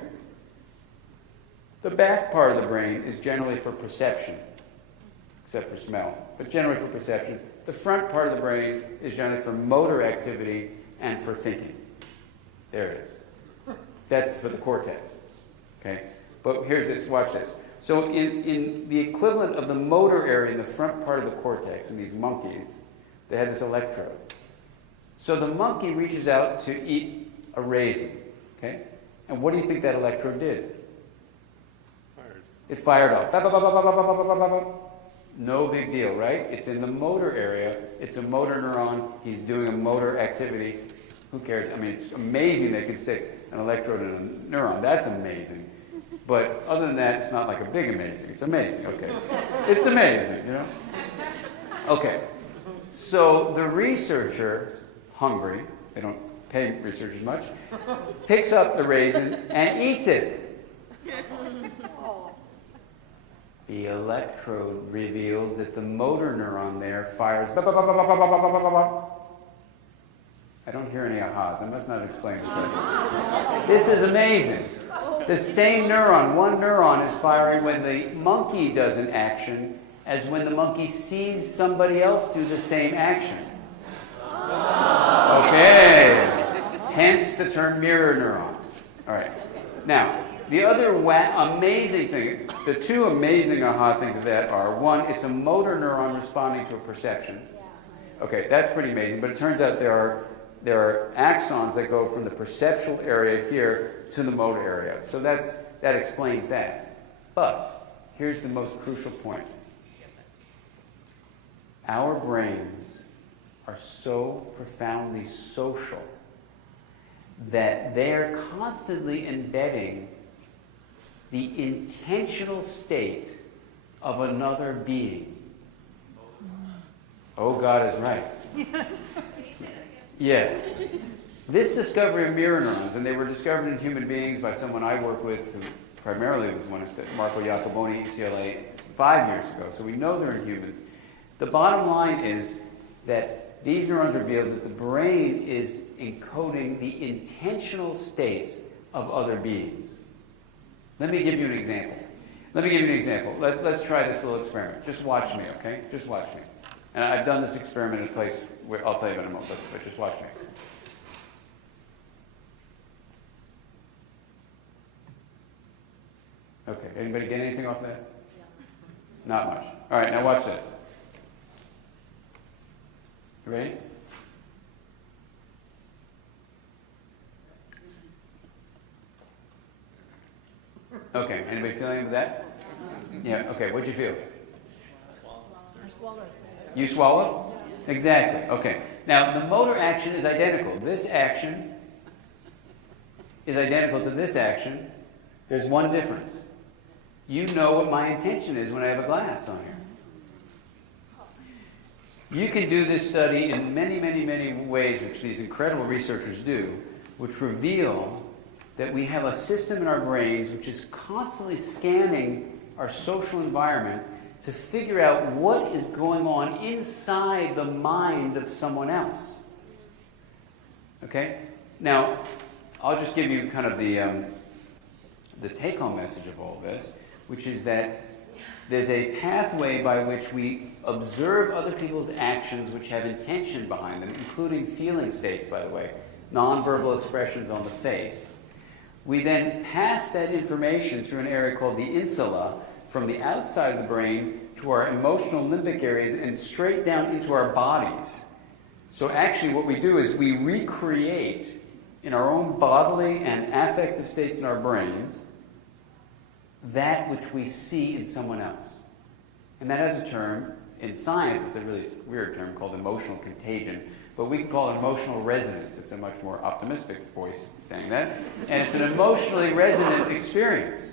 The back part of the brain is generally for perception, except for smell, but generally for perception. The front part of the brain is generally for motor activity and for thinking. There it is. That's for the cortex. Okay? But here's this. Watch this. So in the equivalent of the motor area in the front part of the cortex, in these monkeys, they had this electrode. So the monkey reaches out to eat a raisin. Okay? And what do you think that electrode did? It fired off. No big deal, right? It's in the motor area. It's a motor neuron. He's doing a motor activity. Who cares? I mean, it's amazing they could stick an electrode in a neuron. That's amazing. But other than that, it's not like a big amazing. It's amazing, okay. It's amazing, you know? Okay. So the researcher, hungry, they don't pay researchers much, picks up the raisin and eats it. The electrode reveals that the motor neuron there fires. I don't hear any ahas. I must not explain this right. This is amazing. The same neuron, one neuron is firing when the monkey does an action as when the monkey sees somebody else do the same action. Okay. Hence the term mirror neuron. All right. Now, the other amazing thing, the two amazing aha things of that are, one, it's a motor neuron responding to a perception. Okay, that's pretty amazing, but it turns out there are axons that go from the perceptual area here to the motor area. So that explains that. But here's the most crucial point. Our brains are so profoundly social that they're constantly embedding the intentional state of another being. Oh, God is right. Yeah. This discovery of mirror neurons, and they were discovered in human beings by someone I work with, who primarily was one of Marco Iacoboni, UCLA, 5 years ago. So we know they're in humans. The bottom line is that these neurons reveal that the brain is encoding the intentional states of other beings. Let me give you an example. Let's try this little experiment. Just watch me, okay? Just watch me. And I've done this experiment in a place where I'll tell you about in a moment, but just watch me. Okay, anybody get anything off that? No. Not much. All right, now watch this. You ready? Okay, anybody feel any of that? Yeah, okay, what'd you feel? I swallowed. You swallowed? Exactly. Okay. Now, the motor action is identical. This action is identical to this action. There's one difference. You know what my intention is when I have a glass on here. You can do this study in many, many, many ways, which these incredible researchers do, which reveal that we have a system in our brains which is constantly scanning our social environment to figure out what is going on inside the mind of someone else. Okay? Now, I'll just give you kind of the take-home message of all this, which is that there's a pathway by which we observe other people's actions which have intention behind them, including feeling states, by the way, nonverbal expressions on the face. We then pass that information through an area called the insula from the outside of the brain to our emotional limbic areas and straight down into our bodies. So actually what we do is we recreate in our own bodily and affective states in our brains that which we see in someone else. And that has a term, in science it's a really weird term called emotional contagion, but we can call it emotional resonance. It's a much more optimistic voice saying that. And it's an emotionally resonant experience.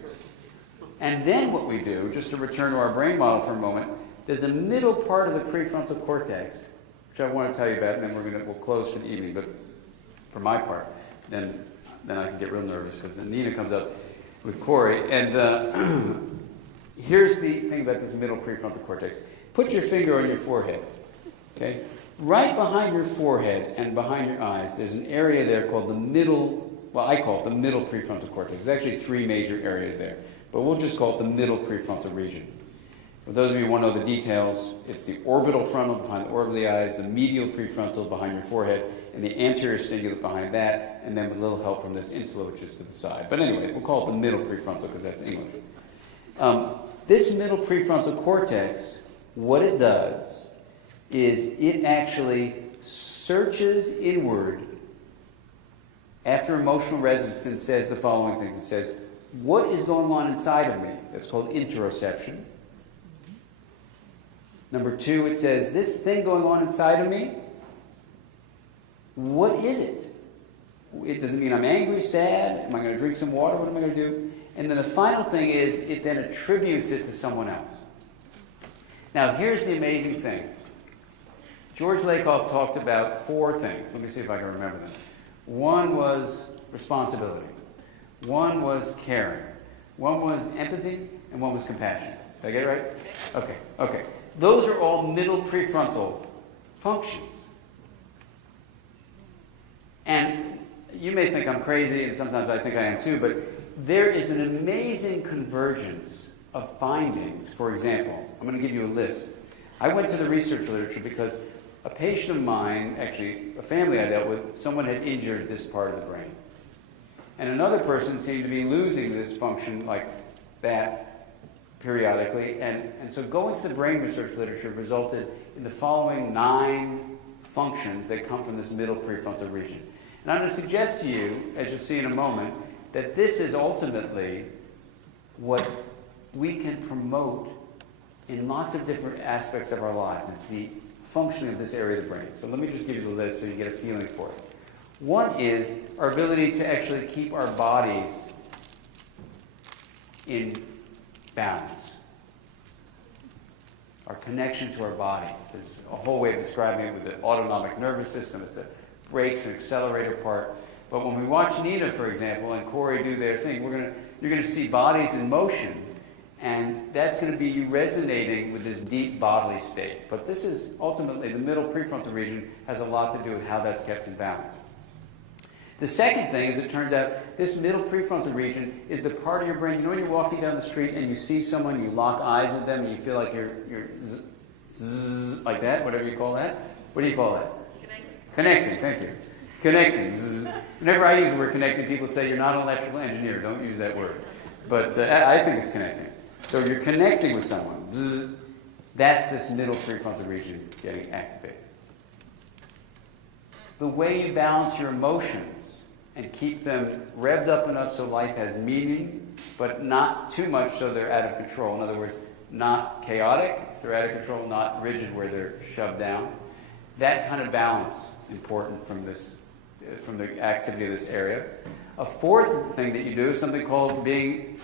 And then what we do, just to return to our brain model for a moment, there's a middle part of the prefrontal cortex, which I want to tell you about, and then we'll close for the evening, but for my part, then I can get real nervous because then Nina comes up with Corey. And here's the thing about this middle prefrontal cortex. Put your finger on your forehead, okay? Right behind your forehead and behind your eyes, there's an area there called the middle, well, I call it the middle prefrontal cortex. There's actually 3 major areas there, but we'll just call it the middle prefrontal region. For those of you who want to know the details, it's the orbital frontal behind the orbital of the eyes, the medial prefrontal behind your forehead, and the anterior cingulate behind that, and then with a little help from this insula, which is to the side. But anyway, we'll call it the middle prefrontal because that's English. This middle prefrontal cortex, what it does is it actually searches inward after emotional resonance and says the following things. It says, what is going on inside of me? That's called interoception. Number 2, it says, this thing going on inside of me, what is it? It doesn't mean I'm angry, sad, am I going to drink some water, what am I going to do? And then the final thing is, it then attributes it to someone else. Now, here's the amazing thing. George Lakoff talked about 4 things. Let me see if I can remember them. 1 was responsibility. 1 was caring. 1 was empathy, and 1 was compassion. Did I get it right? Okay. Those are all middle prefrontal functions. And you may think I'm crazy, and sometimes I think I am too, but there is an amazing convergence of findings. For example, I'm going to give you a list. I went to the research literature because a patient of mine, actually a family I dealt with, someone had injured this part of the brain. And another person seemed to be losing this function like that periodically. And so going to the brain research literature resulted in the following 9 functions that come from this middle prefrontal region. And I'm going to suggest to you, as you'll see in a moment, that this is ultimately what we can promote in lots of different aspects of our lives. It's the functioning of this area of the brain. So let me just give you the list so you get a feeling for it. 1 is our ability to actually keep our bodies in balance. Our connection to our bodies. There's a whole way of describing it with the autonomic nervous system. It's a brakes and accelerator part. But when we watch Nina, for example, and Corey do their thing, you're going to see bodies in motion. And that's going to be you resonating with this deep bodily state. But this is ultimately, the middle prefrontal region has a lot to do with how that's kept in balance. The second thing is, it turns out, this middle prefrontal region is the part of your brain, you know when you're walking down the street and you see someone, you lock eyes with them, and you feel like you're zzz, like that, whatever you call that? What do you call that? Connecting, thank you. Connecting. Zzz. Whenever I use the word connecting, people say you're not an electrical engineer, don't use that word. But I think it's connecting. So you're connecting with someone. Zzz. That's this middle prefrontal region getting activated. The way you balance your emotions and keep them revved up enough so life has meaning, but not too much so they're out of control. In other words, not chaotic, if they're out of control, not rigid where they're shoved down. that kind of balance important from this, from the activity of this area. A fourth thing that you do is something called being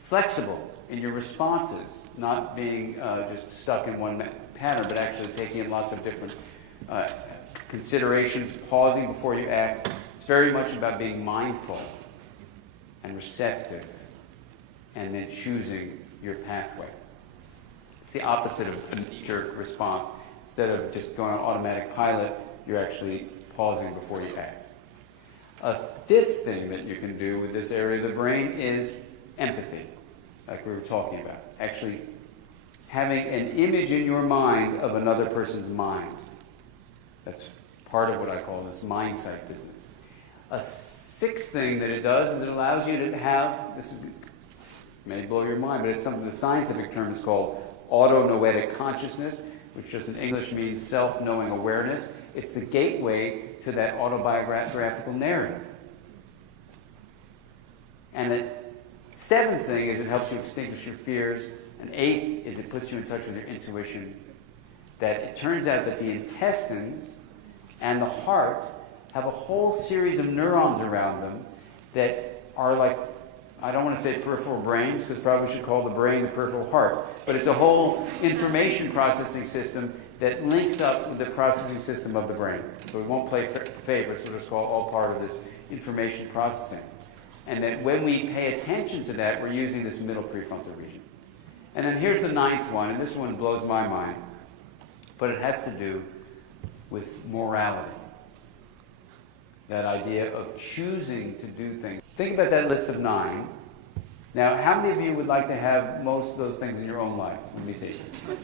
flexible in your responses, not being just stuck in one pattern, but actually taking in lots of different considerations, pausing before you act. It's very much about being mindful and receptive, and then choosing your pathway. It's the opposite of a knee-jerk response. Instead of just going on automatic pilot, you're actually pausing before you act. A fifth thing that you can do with this area of the brain is empathy, like we were talking about. Actually having an image in your mind of another person's mind. That's part of what I call this Mindsight business. A sixth thing that it does is it allows you to have, this may blow your mind, but it's something the scientific term is called autonoetic consciousness, which just in English means self-knowing awareness. It's the gateway to that autobiographical narrative. And the seventh thing is it helps you extinguish your fears. And eighth is it puts you in touch with your intuition. That it turns out that the intestines and the heart have a whole series of neurons around them that are like, I don't want to say peripheral brains, because probably should call the brain the peripheral heart. But it's a whole information processing system that links up with the processing system of the brain. So we won't play favorites, we'll just call it all part of this information processing. And that when we pay attention to that, we're using this middle prefrontal region. And then here's the ninth one, and this one blows my mind, but it has to do with morality. That idea of choosing to do things. Think about that list of 9. Now, how many of you would like to have most of those things in your own life? Let me see.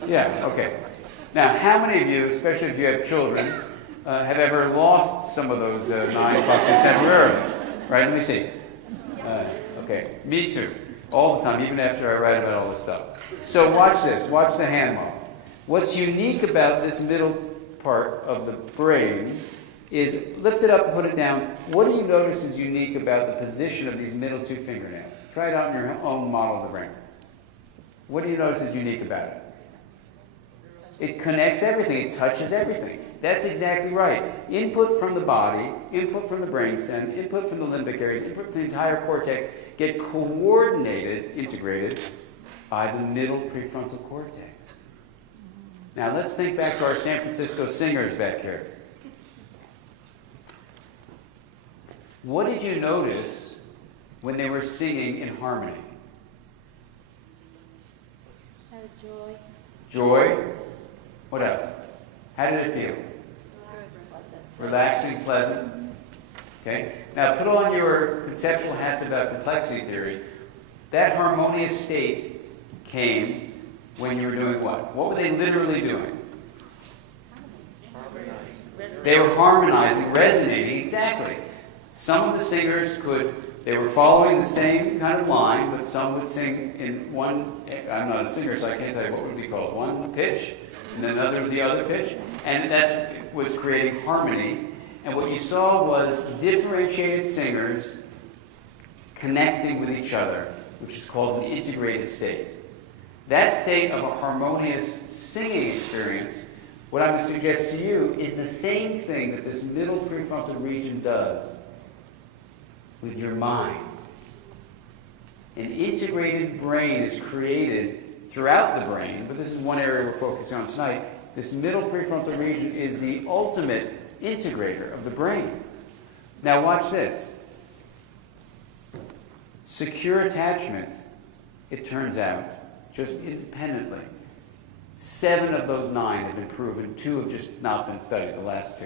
Yeah, okay. Now, how many of you, especially if you have children, have ever lost some of those 9 functions temporarily? Right, let me see. Okay, me too. All the time, even after I write about all this stuff. So watch this. Watch the hand model. What's unique about this middle part of the brain is lift it up and put it down. What do you notice is unique about the position of these middle 2 fingernails? Try it out in your own model of the brain. What do you notice is unique about it? It connects everything. It touches everything. That's exactly right. Input from the body, input from the brainstem, input from the limbic areas, input from the entire cortex get coordinated, integrated by the middle prefrontal cortex. Now let's think back to our San Francisco singers back here. What did you notice when they were singing in harmony? Joy. Joy. What else? How did it feel? Relaxing, pleasant. Okay. Now put on your conceptual hats about complexity theory. That harmonious state came when you were doing what? What were they literally doing? They were harmonizing, resonating, exactly. Some of the singers they were following the same kind of line, but some would sing in one, I'm not a singer, so I can't tell you what would be called, one pitch, and then the other pitch, and that's was creating harmony. And what you saw was differentiated singers connecting with each other, which is called an integrated state. That state of a harmonious singing experience, what I'm going to suggest to you, is the same thing that this middle prefrontal region does with your mind. An integrated brain is created throughout the brain, but this is one area we're focusing on tonight. This middle prefrontal region is the ultimate integrator of the brain. Now watch this. Secure attachment, it turns out, just independently, 7 of those 9 have been proven, 2 have just not been studied, the last 2.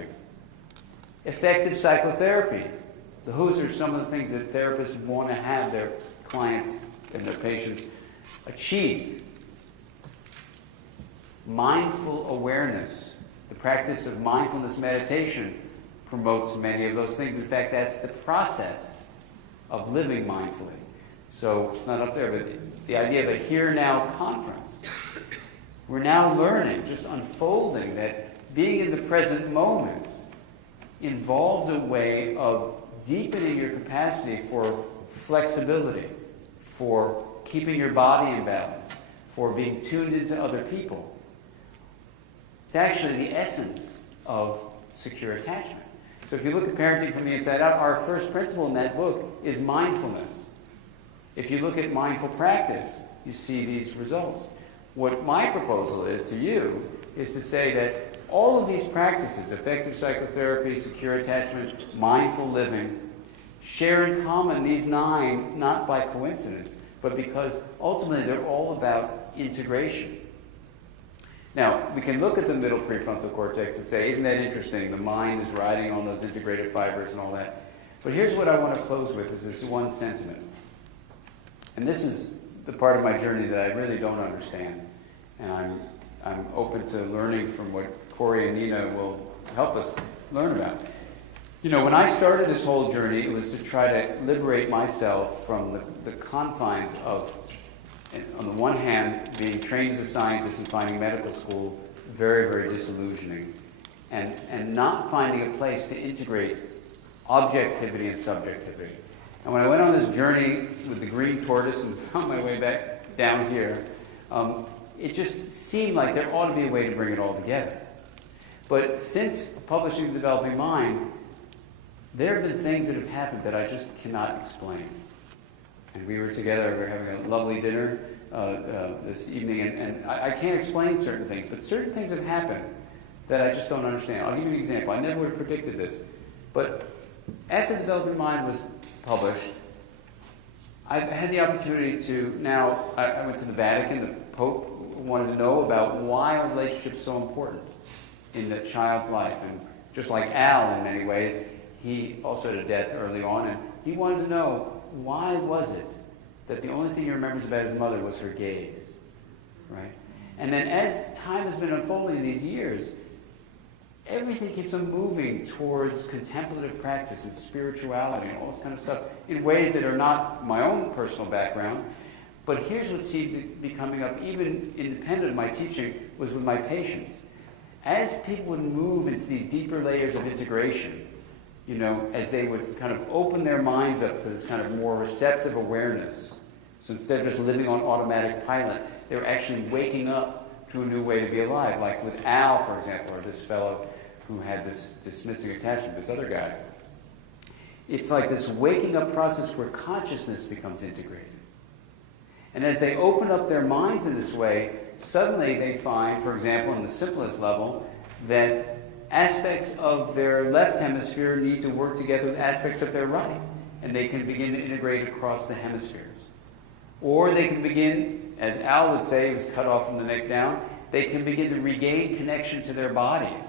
Effective psychotherapy. Those are some of the things that therapists want to have their clients and their patients achieve. Mindful awareness, the practice of mindfulness meditation promotes many of those things. In fact, that's the process of living mindfully. So it's not up there, but the idea of a here now conference. We're now learning, just unfolding, that being in the present moment involves a way of deepening your capacity for flexibility, for keeping your body in balance, for being tuned into other people. It's actually the essence of secure attachment. So if you look at parenting from the inside out, our first principle in that book is mindfulness. If you look at mindful practice, you see these results. What my proposal is to you is to say that all of these practices, effective psychotherapy, secure attachment, mindful living, share in common these 9, not by coincidence, but because ultimately they're all about integration. Now, we can look at the middle prefrontal cortex and say, isn't that interesting? The mind is riding on those integrated fibers and all that. But here's what I want to close with, is this one sentiment. And this is the part of my journey that I really don't understand. And I'm open to learning from what Corey and Nina will help us learn about. You know, when I started this whole journey, it was to try to liberate myself from the confines of, on the one hand, being trained as a scientist and finding medical school very, very disillusioning, and not finding a place to integrate objectivity and subjectivity. And when I went on this journey with the green tortoise and found my way back down here, it just seemed like there ought to be a way to bring it all together. But since publishing The Developing Mind, there have been things that have happened that I just cannot explain. And we were together, we were having a lovely dinner this evening, and I can't explain certain things, but certain things have happened that I just don't understand. I'll give you an example. I never would have predicted this. But after The Developing Mind was published, I had the opportunity to, now, I went to the Vatican. The Pope wanted to know about why a relationship is so important in the child's life. And just like Al in many ways, he also had a death early on, and he wanted to know, why was it that the only thing he remembers about his mother was her gaze, right? And then as time has been unfolding in these years, everything keeps on moving towards contemplative practice and spirituality and all this kind of stuff in ways that are not my own personal background. But here's what seemed to be coming up, even independent of my teaching, was with my patients. As people would move into these deeper layers of integration, you know, as they would kind of open their minds up to this kind of more receptive awareness. So instead of just living on automatic pilot, they were actually waking up to a new way to be alive. Like with Al, for example, or this fellow who had this dismissing attachment, this other guy. It's like this waking up process where consciousness becomes integrated. And as they open up their minds in this way, suddenly they find, for example, on the simplest level, that aspects of their left hemisphere need to work together with aspects of their right, and they can begin to integrate across the hemispheres. Or they can begin, as Al would say, he was cut off from the neck down, they can begin to regain connection to their bodies,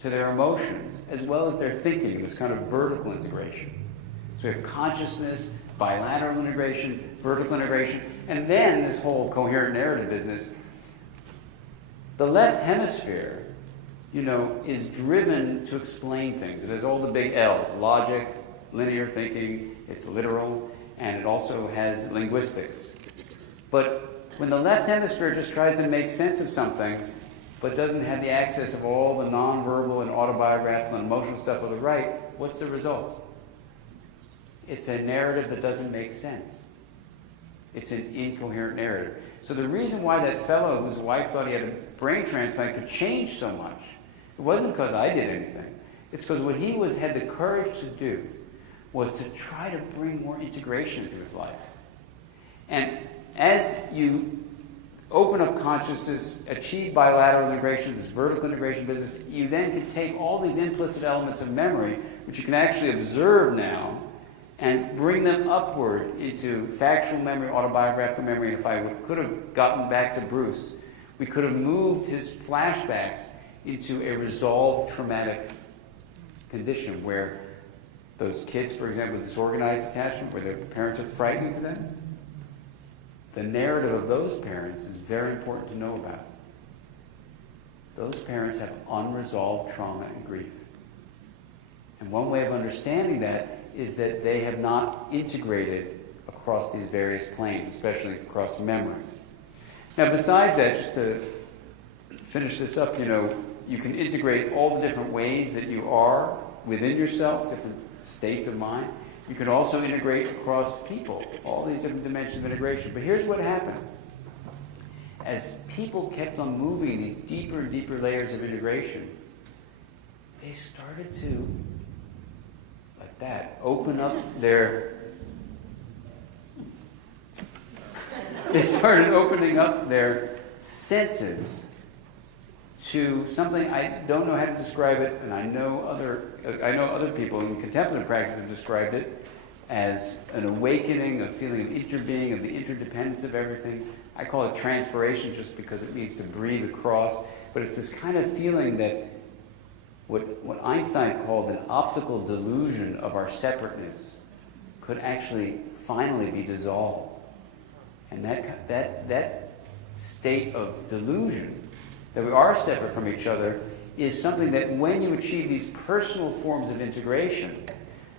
to their emotions, as well as their thinking, this kind of vertical integration. So we have consciousness, bilateral integration, vertical integration, and then this whole coherent narrative business. The left hemisphere, you know, is driven to explain things. It has all the big L's: logic, linear thinking, it's literal, and it also has linguistics. But when the left hemisphere just tries to make sense of something, but doesn't have the access of all the nonverbal and autobiographical and emotional stuff of the right, what's the result? It's a narrative that doesn't make sense. It's an incoherent narrative. So the reason why that fellow whose wife thought he had a brain transplant could change so much, it wasn't because I did anything. It's because what he had the courage to do was to try to bring more integration into his life. And as you open up consciousness, achieve bilateral integration, this vertical integration business, you then can take all these implicit elements of memory, which you can actually observe now, and bring them upward into factual memory, autobiographical memory. And if I could have gotten back to Bruce, we could have moved his flashbacks into a resolved traumatic condition where those kids, for example, with disorganized attachment, where their parents are frightening to them, the narrative of those parents is very important to know about. Those parents have unresolved trauma and grief. And one way of understanding that is that they have not integrated across these various planes, especially across memory. Now, besides that, just to finish this up, you know, you can integrate all the different ways that you are within yourself, different states of mind. You can also integrate across people, all these different dimensions of integration. But here's what happened. As people kept on moving these deeper and deeper layers of integration, they started to, like that, open up their, they started opening up their senses to something I don't know how to describe it, and I know other people in contemplative practice have described it as an awakening, a feeling of interbeing, of the interdependence of everything. I call it transpiration just because it means to breathe across, but it's this kind of feeling that what Einstein called an optical delusion of our separateness could actually finally be dissolved. And that state of delusion, that we are separate from each other, is something that when you achieve these personal forms of integration,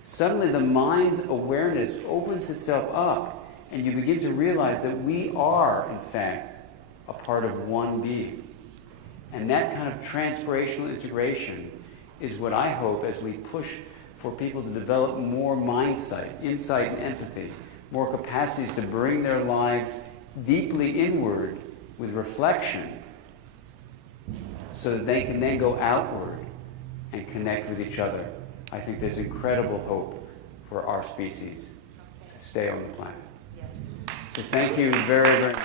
suddenly the mind's awareness opens itself up and you begin to realize that we are, in fact, a part of one being. And that kind of transpirational integration is what I hope as we push for people to develop more mindsight, insight and empathy, more capacities to bring their lives deeply inward with reflection so that they can then go outward and connect with each other. I think there's incredible hope for our species to stay on the planet. Yes. So thank you very, very much.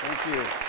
Thank you.